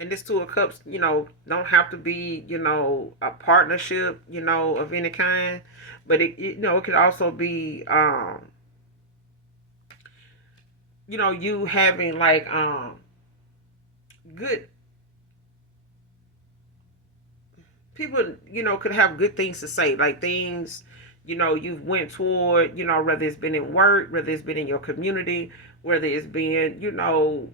And this Two of Cups, don't have to be, a partnership, of any kind. But it could also be, you having like, good people, could have good things to say, like things, you've went toward, whether it's been in work, whether it's been in your community, whether it's been, you know,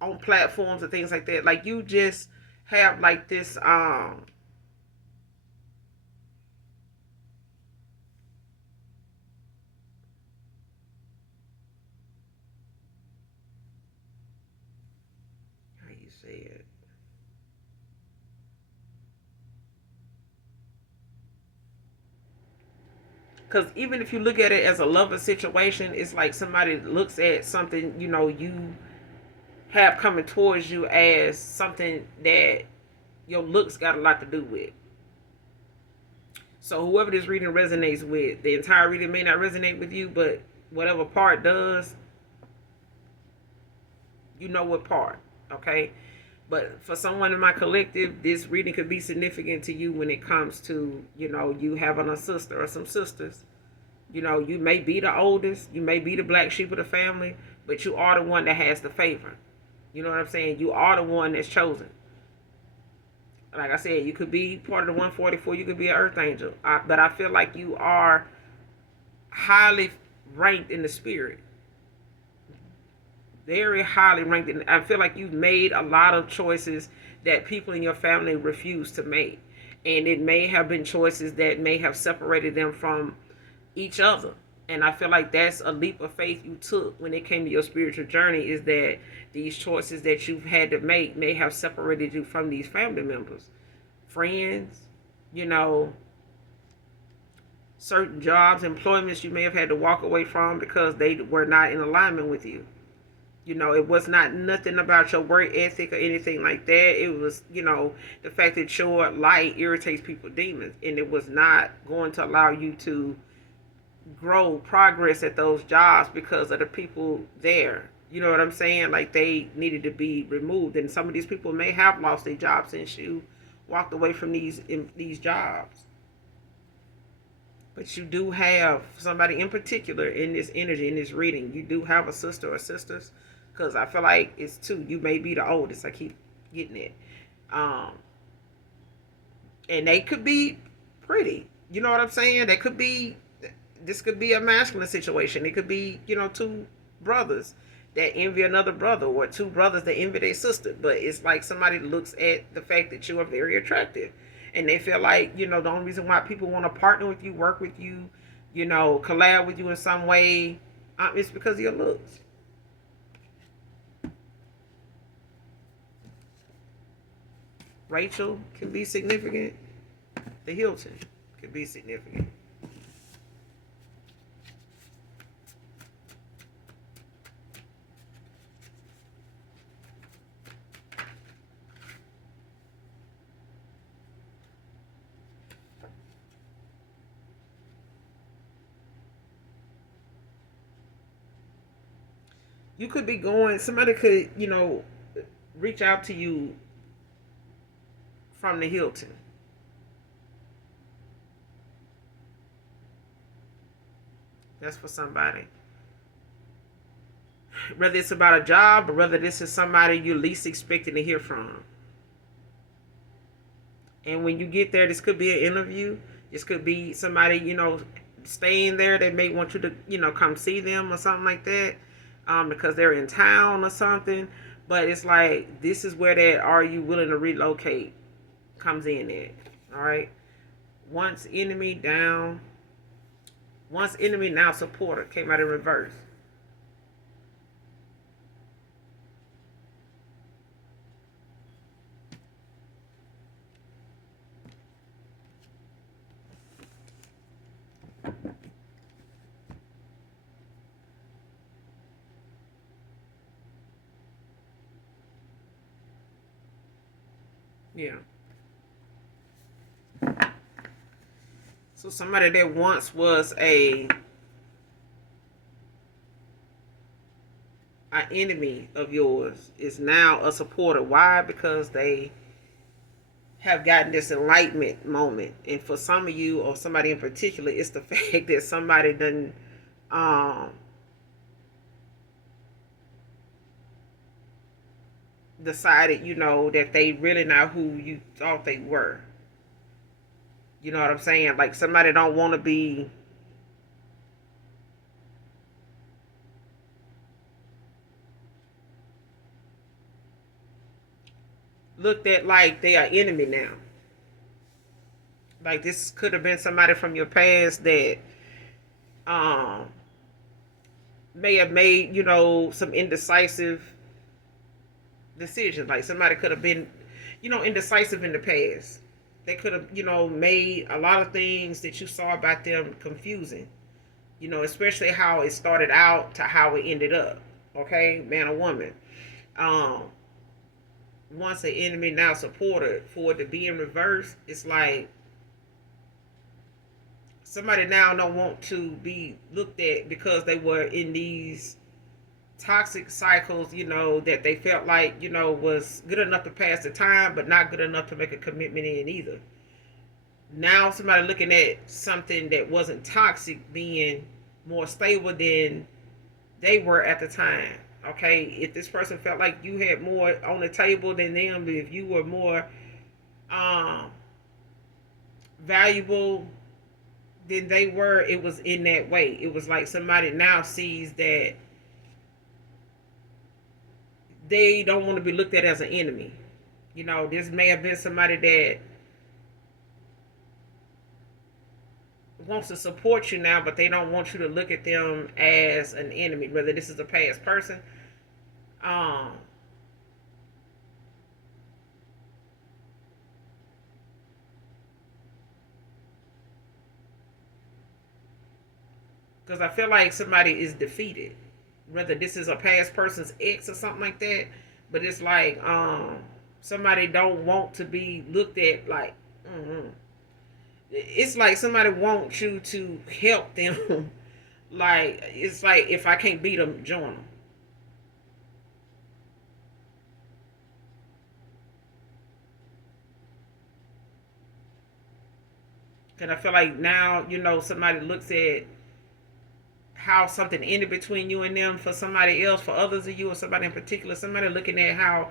on platforms and things like that. Like you just have like this, how you say it? Because even if you look at it as a lover situation, it's like somebody looks at something, you have coming towards you as something that your looks got a lot to do with. So whoever this reading resonates with, the entire reading may not resonate with you, but whatever part does, you know what part, okay? But for someone in my collective, this reading could be significant to you when it comes to, you having a sister or some sisters. You may be the oldest, you may be the black sheep of the family, but you are the one that has the favor. You know what I'm saying? You are the one that's chosen. Like I said, you could be part of the 144, you could be an earth angel. But I feel like you are highly ranked in the spirit. very highly ranked. And I feel like you've made a lot of choices that people in your family refuse to make. And it may have been choices that may have separated them from each other. And I feel like that's a leap of faith you took when it came to your spiritual journey, is that these choices that you've had to make may have separated you from these family members, friends, you know, certain jobs, employments you may have had to walk away from because they were not in alignment with you. You know, it was not nothing about your work ethic or anything like that. It was, you know, the fact that your light irritates people's demons, and it was not going to allow you to grow progress at those jobs because of the people there. You know what I'm saying? Like, they needed to be removed, and some of these people may have lost their jobs since you walked away from these jobs. But you do have somebody in particular in this energy, in this reading. You do have a sister or sisters, because I feel like it's two. You may be the oldest. I keep getting it. Um, and they could be pretty. You know what I'm saying? They could be. This could be a masculine situation. It could be, you know, two brothers that envy another brother, or two brothers that envy their sister. But it's like somebody looks at the fact that you are very attractive, and they feel like, you know, the only reason why people want to partner with you, work with you, you know, collab with you in some way, is because of your looks. Rachel can be significant. The Hilton can be significant. You could be going, somebody could, you know, reach out to you from the Hilton. That's for somebody. Whether it's about a job, or whether this is somebody you're least expecting to hear from. And when you get there, this could be an interview. This could be somebody, you know, staying there. They may want you to, you know, come see them or something like that, because they're in town or something. But it's like, this is where that "are you willing to relocate" comes in at. All right. Once enemy down. Once enemy, now supporter, came out in reverse. Yeah. So somebody that once was an enemy of yours is now a supporter. Why? Because they have gotten this enlightenment moment. And for some of you, or somebody in particular, it's the fact that somebody done um, decided, you know, that they really not who you thought they were. You know what I'm saying? Like, somebody don't want to be looked at like they are enemy now. Like, this could have been somebody from your past that um may have made, you know, some indecisive decisions. Like, somebody could have been, you know, indecisive in the past. They could have, you know, made a lot of things that you saw about them confusing. You know, especially how it started out to how it ended up. Okay, man or woman. Um, Once an enemy, now supported, for it to be in reverse, it's like somebody now don't want to be looked at because they were in these toxic cycles, you know, that they felt like, you know, was good enough to pass the time, but not good enough to make a commitment in either. Now somebody looking at something that wasn't toxic being more stable than they were at the time. Okay, if this person felt like you had more on the table than them, if you were more um, valuable than they were, it was in that way. It was like somebody now sees that they don't want to be looked at as an enemy. You know, this may have been somebody that wants to support you now, but they don't want you to look at them as an enemy. Whether this is a past person, um, because I feel like somebody is defeated. Whether this is a past person's ex or something like that, but it's like somebody don't want to be looked at like. Mm-hmm. It's like somebody wants you to help them. Like it's like if I can't beat them, join them. And I feel like now somebody looks at how something ended between you and them for somebody else, for others of you, or somebody in particular. Somebody looking at how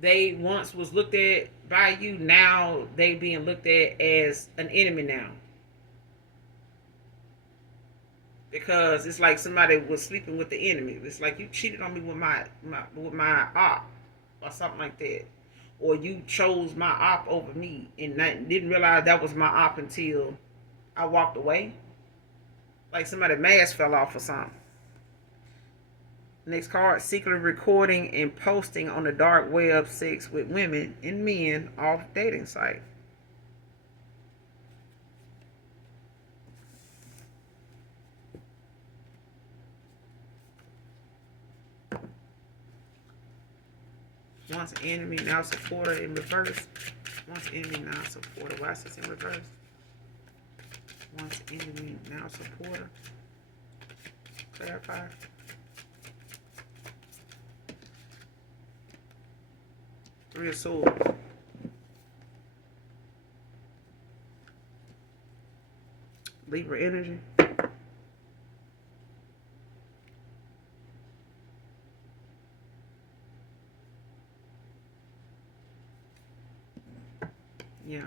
they once was looked at by you, now they being looked at as an enemy now. Because it's like somebody was sleeping with the enemy. It's like you cheated on me with my op or something like that, or you chose my op over me and didn't realize that was my op until I walked away. Like somebody's mask fell off or something. Next card: secretly recording and posting on the dark web sex with women and men off dating site. Once enemy, now supporter in reverse. Once enemy, now supporter. Why is this in reverse? Once enemy, now supporter. Clarify. Three of Swords. Libra energy. Yeah.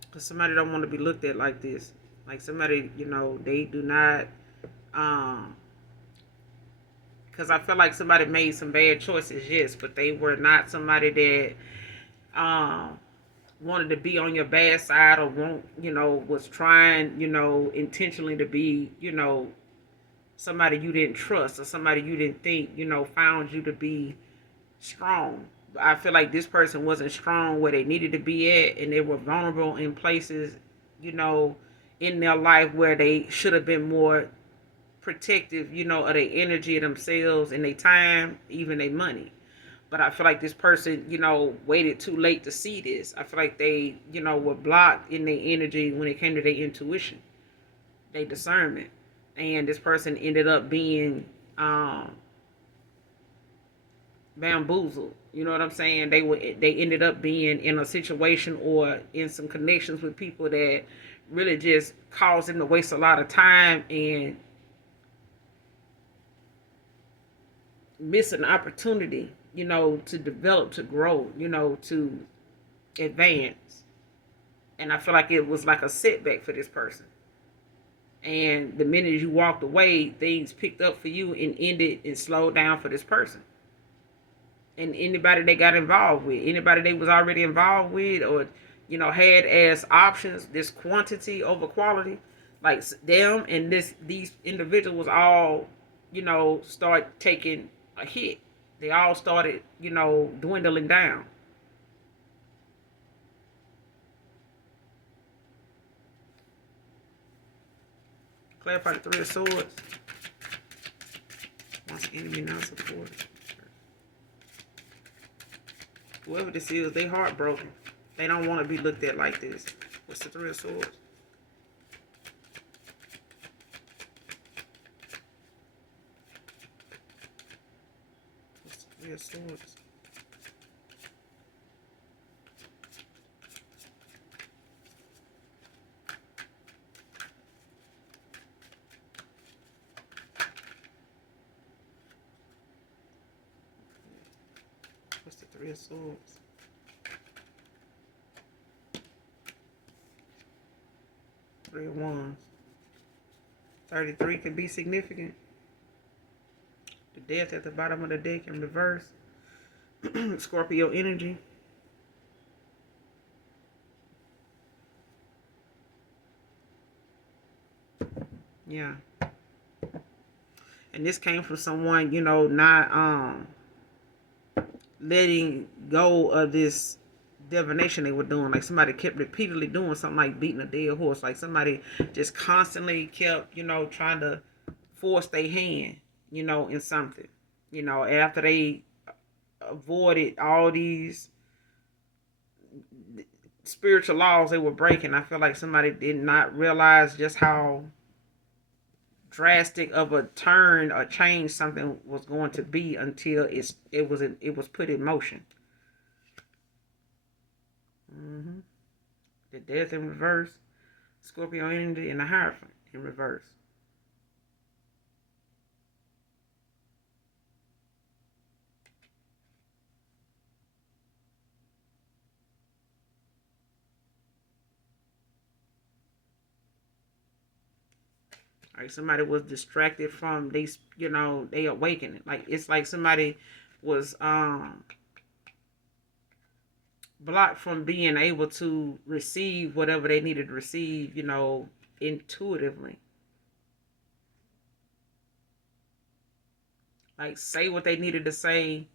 Because somebody don't want to be looked at like this. Like somebody, they do not, because I feel like somebody made some bad choices, yes, but they were not somebody that wanted to be on your bad side or was trying, intentionally to be, somebody you didn't trust or somebody you didn't think, found you to be strong. I feel like this person wasn't strong where they needed to be at, and they were vulnerable in places, in their life where they should have been more protective, of their energy, themselves, and their time, even their money. But I feel like this person, waited too late to see this. I feel like they, were blocked in their energy when it came to their intuition, their discernment. And this person ended up being bamboozled. You know what I'm saying? They ended up being in a situation or in some connections with people that really just caused them to waste a lot of time and miss an opportunity, to develop, to grow, to advance. And I feel like it was like a setback for this person. And the minute you walked away, things picked up for you and ended and slowed down for this person. And anybody they got involved with, anybody they was already involved with, or had as options, this quantity over quality, like them and these individuals all, start taking a hit. They all started, dwindling down. Clarify the Three of Swords. Once enemy, now support. Whoever this is, they heartbroken. They don't want to be looked at like this. What's the Three of Swords? What's the Three of Swords? What's the Three of Swords? Three of Wands. 33 could be significant. The death at the bottom of the deck in reverse. Scorpio energy. Yeah. And this came from someone, you know, not letting go of this divination they were doing. Like somebody kept repeatedly doing something like beating a dead horse. Like somebody just constantly kept, you know, trying to force their hand, you know, in something. You know, after they avoided all these spiritual laws they were breaking, I feel like somebody did not realize just how drastic of a turn or change something was going to be until it was put in motion. The death in reverse, Scorpio energy, and the Hierophant in reverse. Like somebody was distracted from they, you know, they awakening. Like it's like somebody was blocked from being able to receive whatever they needed to receive, you know, intuitively. Like say what they needed to say,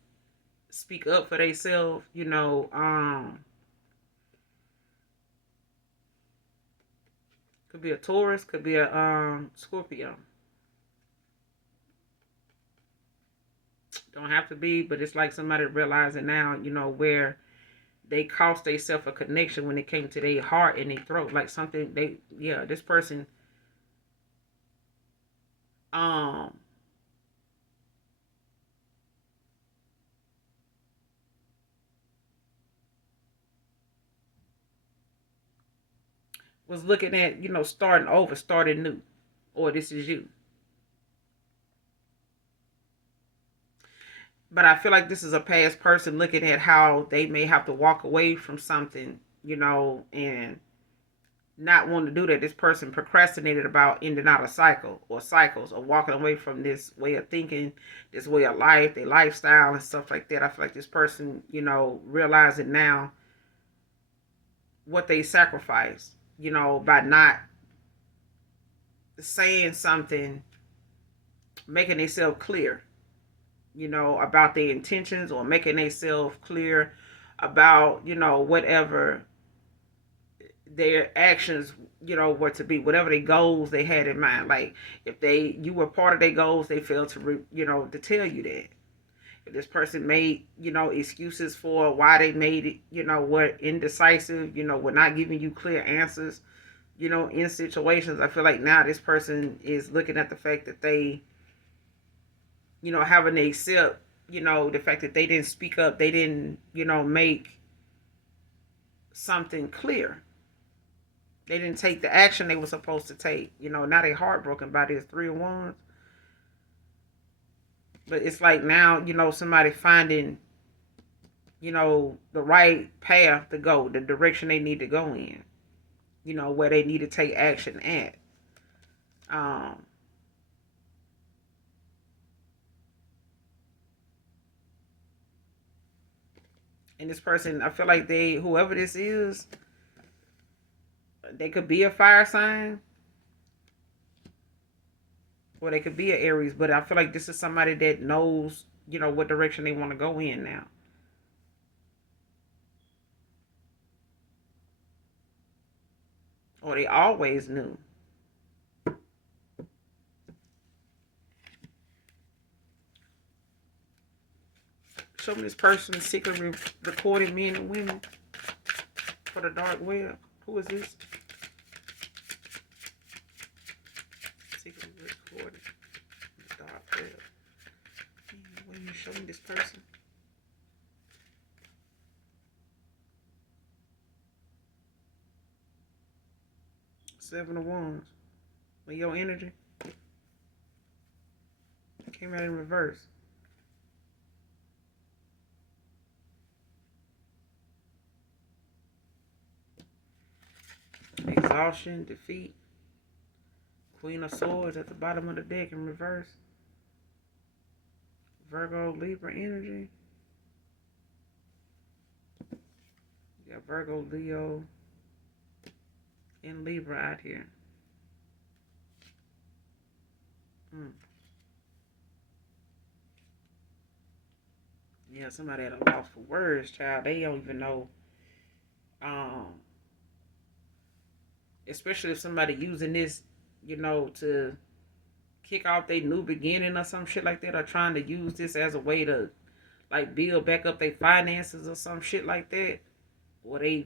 speak up for themselves, you know, could be a Taurus, could be a Scorpio. Don't have to be, but it's like somebody realizing now, you know, where they cost themselves a connection when it came to their heart and their throat. Like something this person um was looking at, you know, starting over, starting new, or this is you. But I feel like this is a past person looking at how they may have to walk away from something, you know, and not want to do that. This person procrastinated about ending out a cycle or cycles or walking away from this way of thinking, this way of life, their lifestyle and stuff like that. I feel like this person, you know, realizing now what they sacrificed, you know, by not saying something, making themselves clear, you know, about their intentions, or making themselves clear about, you know, whatever their actions, you know, were to be, whatever their goals they had in mind. Like if you were part of their goals, they failed to, you know, to tell you that. If this person made, you know, excuses for why they made it, you know, were indecisive, you know, were not giving you clear answers, you know, in situations. I feel like now this person is looking at the fact that they, you know, having to accept, you know, the fact that they didn't speak up, they didn't, you know, make something clear. They didn't take the action they were supposed to take. You know, now they heartbroken by this Three of Wands. But it's like now, you know, somebody finding, you know, the right path to go, the direction they need to go in. You know, where they need to take action at. Um, and this person, I feel like whoever this is, they could be a fire sign, or they could be an Aries, but I feel like this is somebody that knows, you know, what direction they want to go in now. Or they always knew. Show me this person secretly recording men and women for the dark web. Who is this? Secretly recorded the dark web. Women, show me this person. Seven of Wands. Leo energy. Came out in reverse. Exhaustion, defeat. Queen of Swords at the bottom of the deck in reverse. Virgo, Libra energy. You got Virgo, Leo, and Libra out here. Yeah, somebody at a loss for words, child. They don't even know. Especially if somebody using this, to kick off their new beginning or some shit like that, or trying to use this as a way to like build back up their finances or some shit like that. Or they,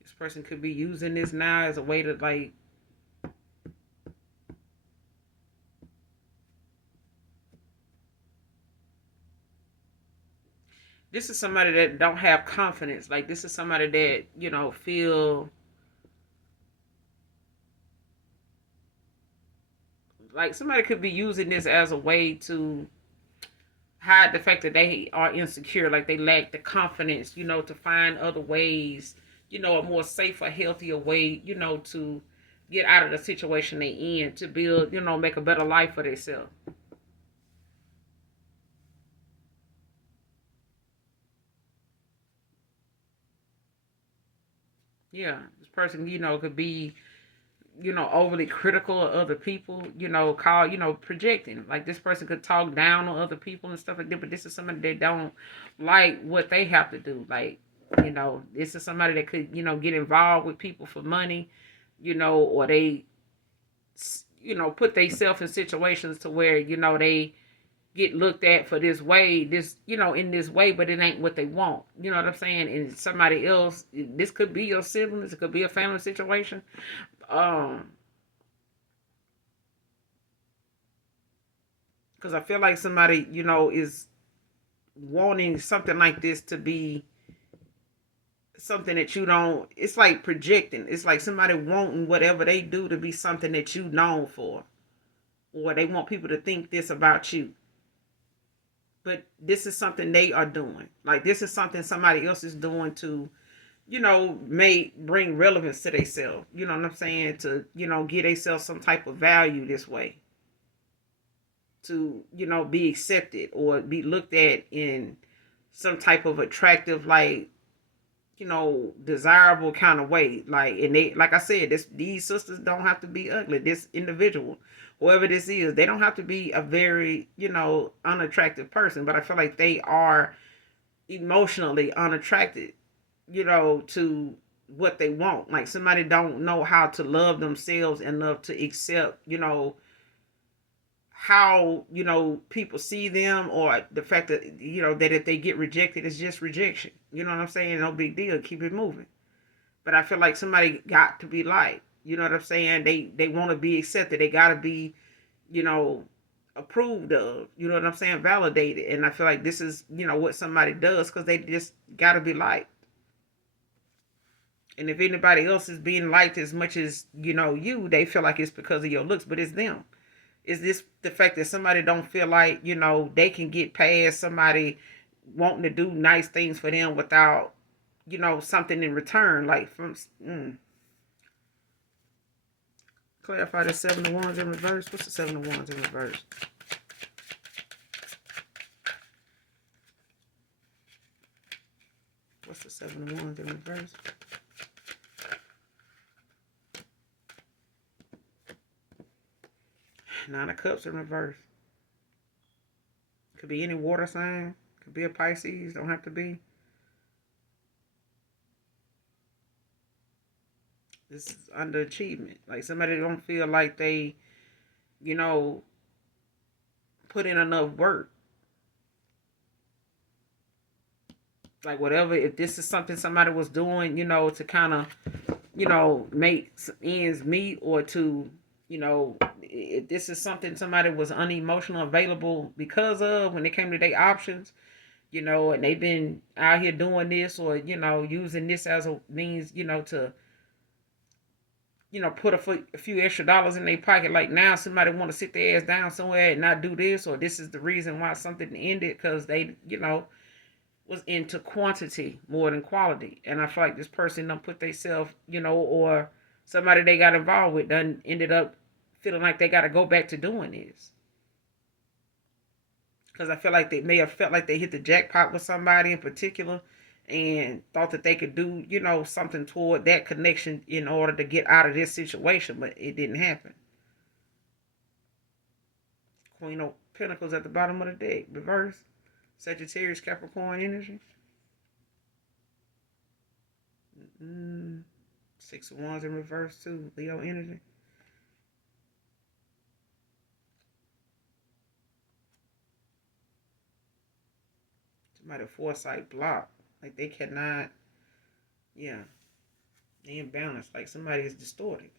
this person could be using this now as a way to like this is somebody that don't have confidence. Like this is somebody that, feel like somebody could be using this as a way to hide the fact that they are insecure, like they lack the confidence, to find other ways, a more safer, healthier way, to get out of the situation they in, to build, make a better life for themselves. Yeah, this person, could be, overly critical of other people, call, projecting. Like this person could talk down on other people and stuff like that, but this is somebody that don't like what they have to do. Like, this is somebody that could, get involved with people for money, or they, put themselves in situations to where, they get looked at for this way, in this way, but it ain't what they want. You know what I'm saying? And somebody else, this could be your siblings, it could be a family situation. Because I feel like somebody, is wanting something like this to be something that you don't. It's like projecting. It's like somebody wanting whatever they do to be something that you known for, or they want people to think this about you. But this is something they are doing. Like this is something somebody else is doing to, may bring relevance to themselves. You know what I'm saying? To, get themselves some type of value this way. To, be accepted or be looked at in some type of attractive, like, desirable kind of way. Like, and they, like I said, these sisters don't have to be ugly. This individual, whoever this is, they don't have to be a very, unattractive person. But I feel like they are emotionally unattracted, to what they want. Like somebody don't know how to love themselves enough to accept, how, people see them, or the fact that, that if they get rejected, it's just rejection. You know what I'm saying? No big deal. Keep it moving. But I feel like somebody got to be liked. You know what I'm saying? They want to be accepted. They got to be, you know, approved of. You know what I'm saying? Validated. And I feel like this is, what somebody does, because they just got to be liked. And if anybody else is being liked as much as, they feel like it's because of your looks, but it's them. Is this the fact that somebody don't feel like, they can get past somebody wanting to do nice things for them without, something in return, like from, clarify the 7 of Wands in reverse. What's the 7 of Wands in reverse? What's the 7 of Wands in reverse? Nine of Cups in reverse. Could be any water sign. Could be a Pisces. Don't have to be. This is underachievement. Like somebody don't feel like they, put in enough work. Like whatever, if this is something somebody was doing, to kind of, make ends meet, or to, if this is something somebody was unemotional available because of when it came to their options, and they've been out here doing this, or, using this as a means, to put a few extra dollars in their pocket. Like now, somebody want to sit their ass down somewhere and not do this, or this is the reason why something ended because they, was into quantity more than quality. And I feel like this person done put themselves, or somebody they got involved with done ended up feeling like they got to go back to doing this. Because I feel like they may have felt like they hit the jackpot with somebody in particular and thought that they could do, something toward that connection in order to get out of this situation, but it didn't happen. Queen of Pentacles at the bottom of the deck, reverse. Sagittarius, Capricorn energy. Six of Wands in reverse too, Leo energy. Somebody foresight block. Like they cannot, yeah, they imbalanced. Like somebody is distorted.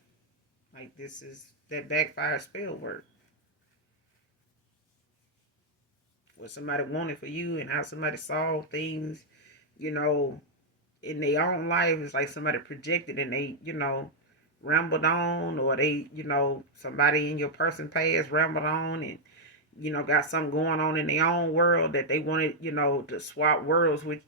Like this is that backfire spell work. What somebody wanted for you and how somebody saw things, in their own life. It's like somebody projected and they, rambled on, or they, somebody in your person past rambled on and, got something going on in their own world that they wanted, to swap worlds with.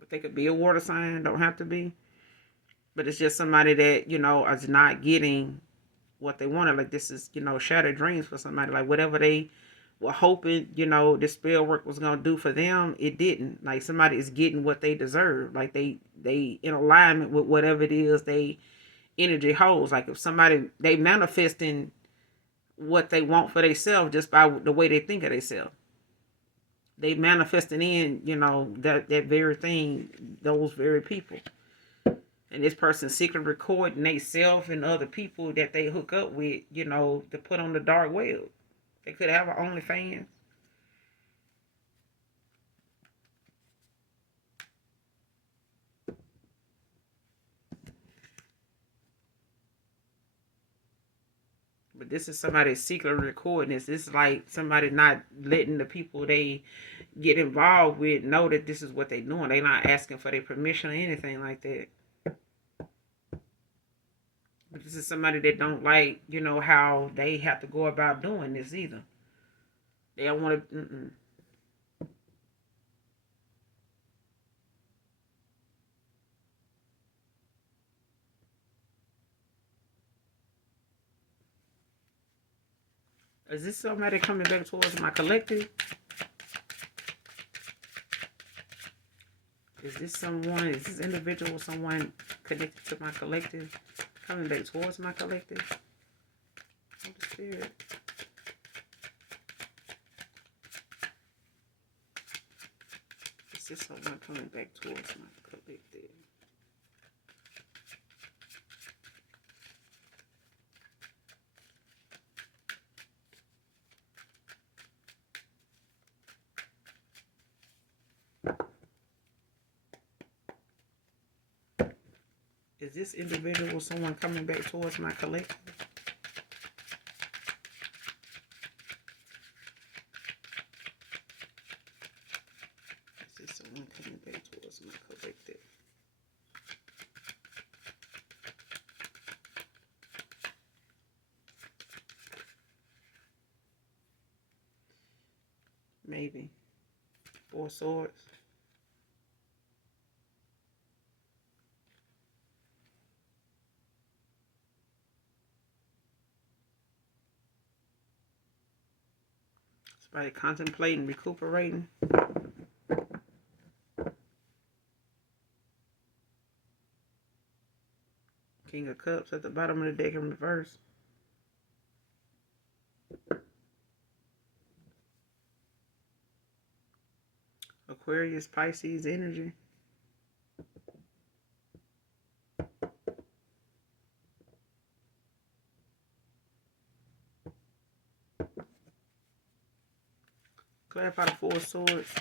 But they could be a water sign, don't have to be. But it's just somebody that, is not getting what they wanted. Like this is, shattered dreams for somebody. Like whatever they were hoping, this spell work was gonna do for them, it didn't. Like somebody is getting what they deserve. Like they in alignment with whatever it is they energy holds. Like if somebody they manifesting what they want for themselves just by the way they think of themselves. They manifesting in, that very thing, those very people. And this person secretly recording they self and other people that they hook up with, to put on the dark web. They could have an OnlyFans. But this is somebody secretly recording this. This is like somebody not letting the people they get involved with know that this is what they're doing. They're not asking for their permission or anything like that. But this is somebody that don't like, how they have to go about doing this either. They don't want to. Is this somebody coming back towards my collective? Is this individual someone connected to my collective? Coming back towards my collective? Holy Spirit. Is this someone coming back towards my collective? Is this individual someone coming back towards my collective? Is this someone coming back towards my collective? Maybe. Four of Swords. Somebody contemplating, recuperating. King of Cups at the bottom of the deck in reverse. Aquarius, Pisces energy. Clarify the Four of Swords.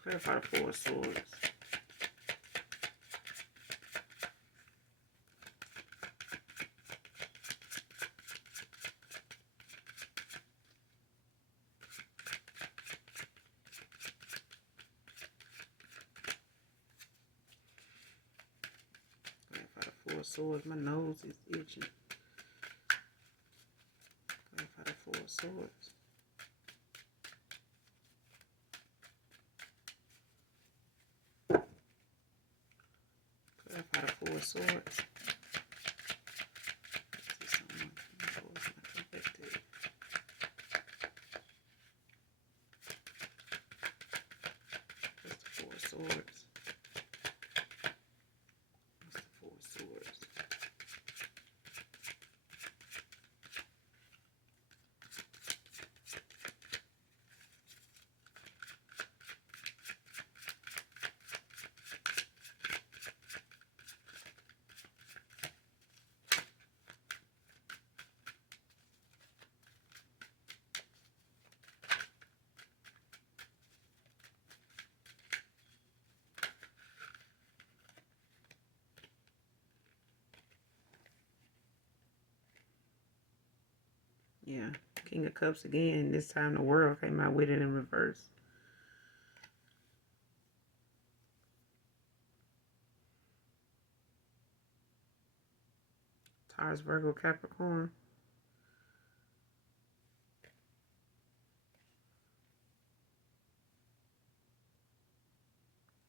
Clarify the Four of Swords. of Swords. My nose is itchy. Clarify the Four of Swords. Clarify the Four of Swords. Swords. What's the Four of Swords? Yeah, King of Cups again. This time the World came out with it in reverse. Taurus, Virgo, Capricorn.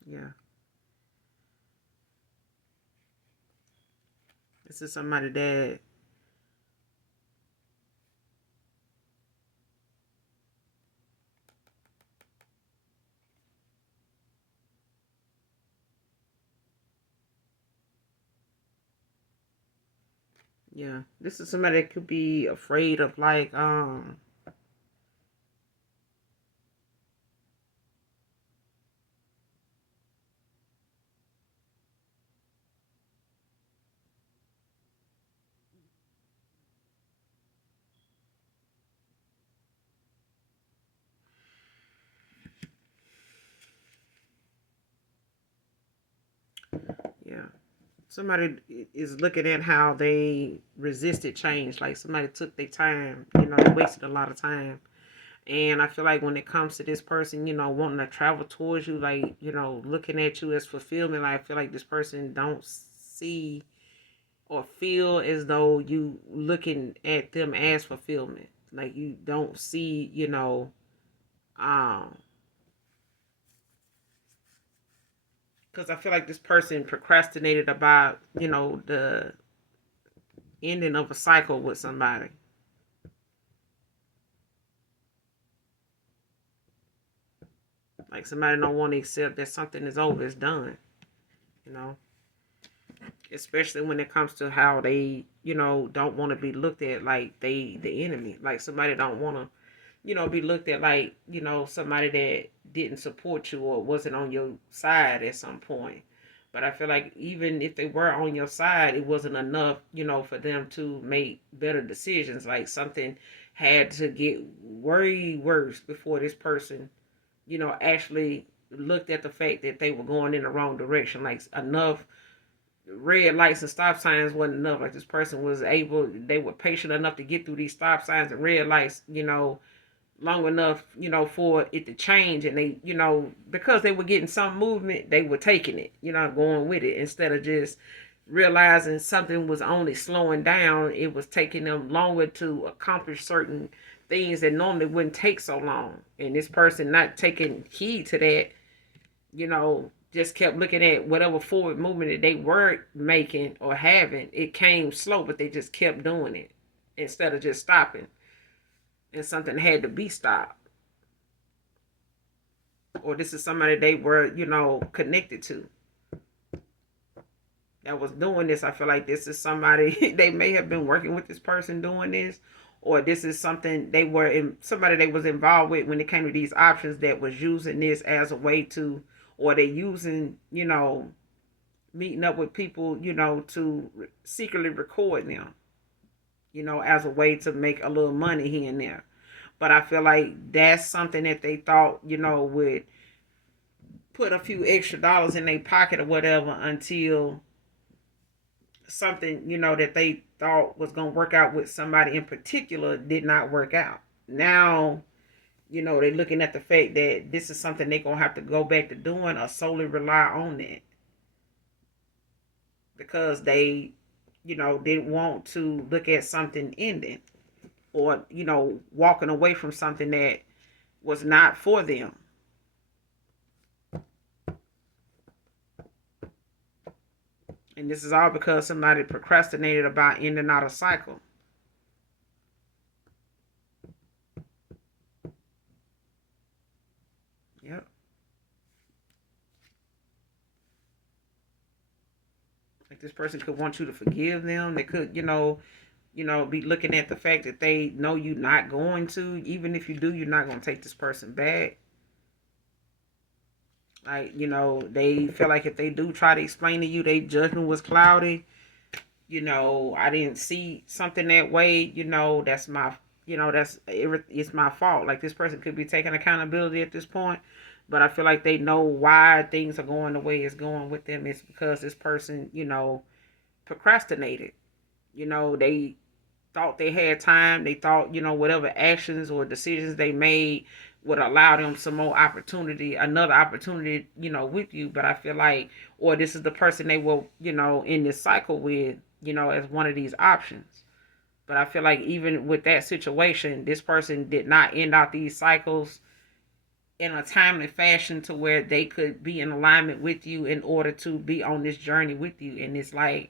Yeah. This is somebody that yeah, this is somebody that could be afraid of like yeah. Somebody is looking at how they resisted change. Like somebody took their time, they wasted a lot of time. And I feel like when it comes to this person, wanting to travel towards you, like, looking at you as fulfillment, like I feel like this person don't see or feel as though you looking at them as fulfillment. Like you don't see, um, because I feel like this person procrastinated about, the ending of a cycle with somebody. Like somebody don't want to accept that something is over, it's done, you know. Especially when it comes to how they, don't want to be looked at like they the enemy. Like somebody don't want to, be looked at like, somebody that didn't support you or wasn't on your side at some point. But I feel like even if they were on your side, it wasn't enough, for them to make better decisions. Like something had to get way worse before this person, actually looked at the fact that they were going in the wrong direction. Like enough red lights and stop signs wasn't enough. Like this person was able, they were patient enough to get through these stop signs and red lights, long enough, for it to change. And they, because they were getting some movement, they were taking it, going with it instead of just realizing something was only slowing down. It was taking them longer to accomplish certain things that normally wouldn't take so long. And this person not taking heed to that, just kept looking at whatever forward movement that they were making or having. It came slow, but they just kept doing it instead of just stopping. And something had to be stopped. Or this is somebody they were, connected to that was doing this. I feel like this is somebody they may have been working with this person doing this, or this is something they were in, somebody they was involved with when it came to these options that was using this as a way to, or they using, meeting up with people, to secretly record them, as a way to make a little money here and there. But I feel like that's something that they thought, would put a few extra dollars in their pocket or whatever until something, that they thought was going to work out with somebody in particular did not work out. Now, they're looking at the fact that this is something they're going to have to go back to doing or solely rely on that. Because they didn't want to look at something ending, or, walking away from something that was not for them. And this is all because somebody procrastinated about ending out a cycle. Yep. Like, this person could want you to forgive them. They could, be looking at the fact that they know you're not going to. Even if you do, you're not going to take this person back. Like, they feel like if they do try to explain to you, their judgment was cloudy. I didn't see something that way. That's my, it's my fault. Like, this person could be taking accountability at this point, but I feel like they know why things are going the way it's going with them. It's because this person, procrastinated. They thought they had time. They thought, whatever actions or decisions they made would allow them some more opportunity, another opportunity, with you. But I feel like, or this is the person they will, in this cycle with, as one of these options. But I feel like even with that situation, this person did not end out these cycles in a timely fashion to where they could be in alignment with you in order to be on this journey with you. And it's like,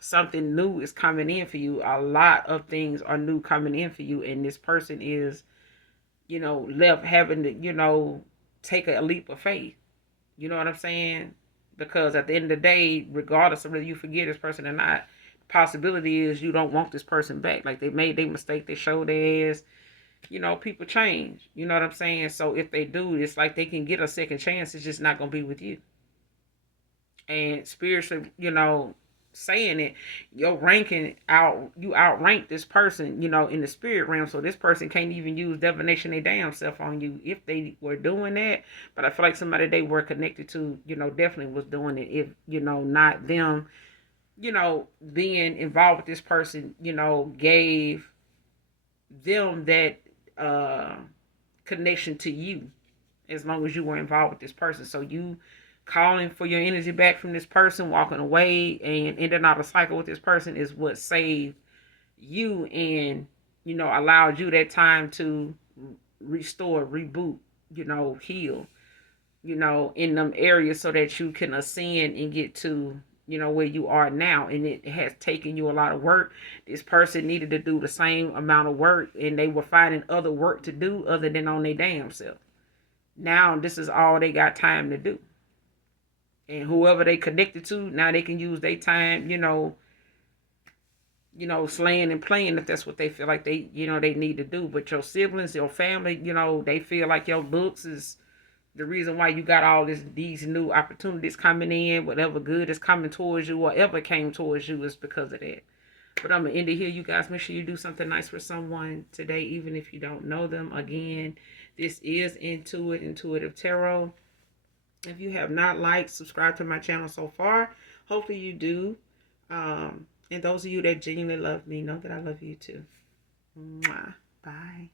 something new is coming in for you. A lot of things are new coming in for you, and this person is, left having to, take a leap of faith. You know what I'm saying? Because at the end of the day, regardless of whether you forget this person or not, the possibility is you don't want this person back. Like, they made their mistake, they showed their ass. People change. You know what I'm saying? So if they do, it's like they can get a second chance. It's just not gonna be with you. And spiritually, saying it, you're ranking out, you outrank this person, in the spirit realm. So this person can't even use divination their damn self on you if they were doing that. But I feel like somebody they were connected to, definitely was doing it. If, not them, being involved with this person, gave them that connection to you, as long as you were involved with this person. So you calling for your energy back from this person, walking away and ending out a cycle with this person is what saved you, and allowed you that time to restore, reboot, heal, in them areas, so that you can ascend and get to, where you are now. And it has taken you a lot of work. This person needed to do the same amount of work, and they were finding other work to do other than on their damn self. Now this is all they got time to do. And whoever they connected to, now they can use their time, slaying and playing, if that's what they feel like they need to do. But your siblings, your family, they feel like your looks is the reason why you got all these new opportunities coming in. Whatever good is coming towards you, whatever came towards you, is because of that. But I'm gonna end it here, you guys. Make sure you do something nice for someone today, even if you don't know them. Again, this is Intuitive Tarot. If you have not liked, subscribe to my channel so far, hopefully you do. And those of you that genuinely love me, know that I love you too. Mwah. Bye.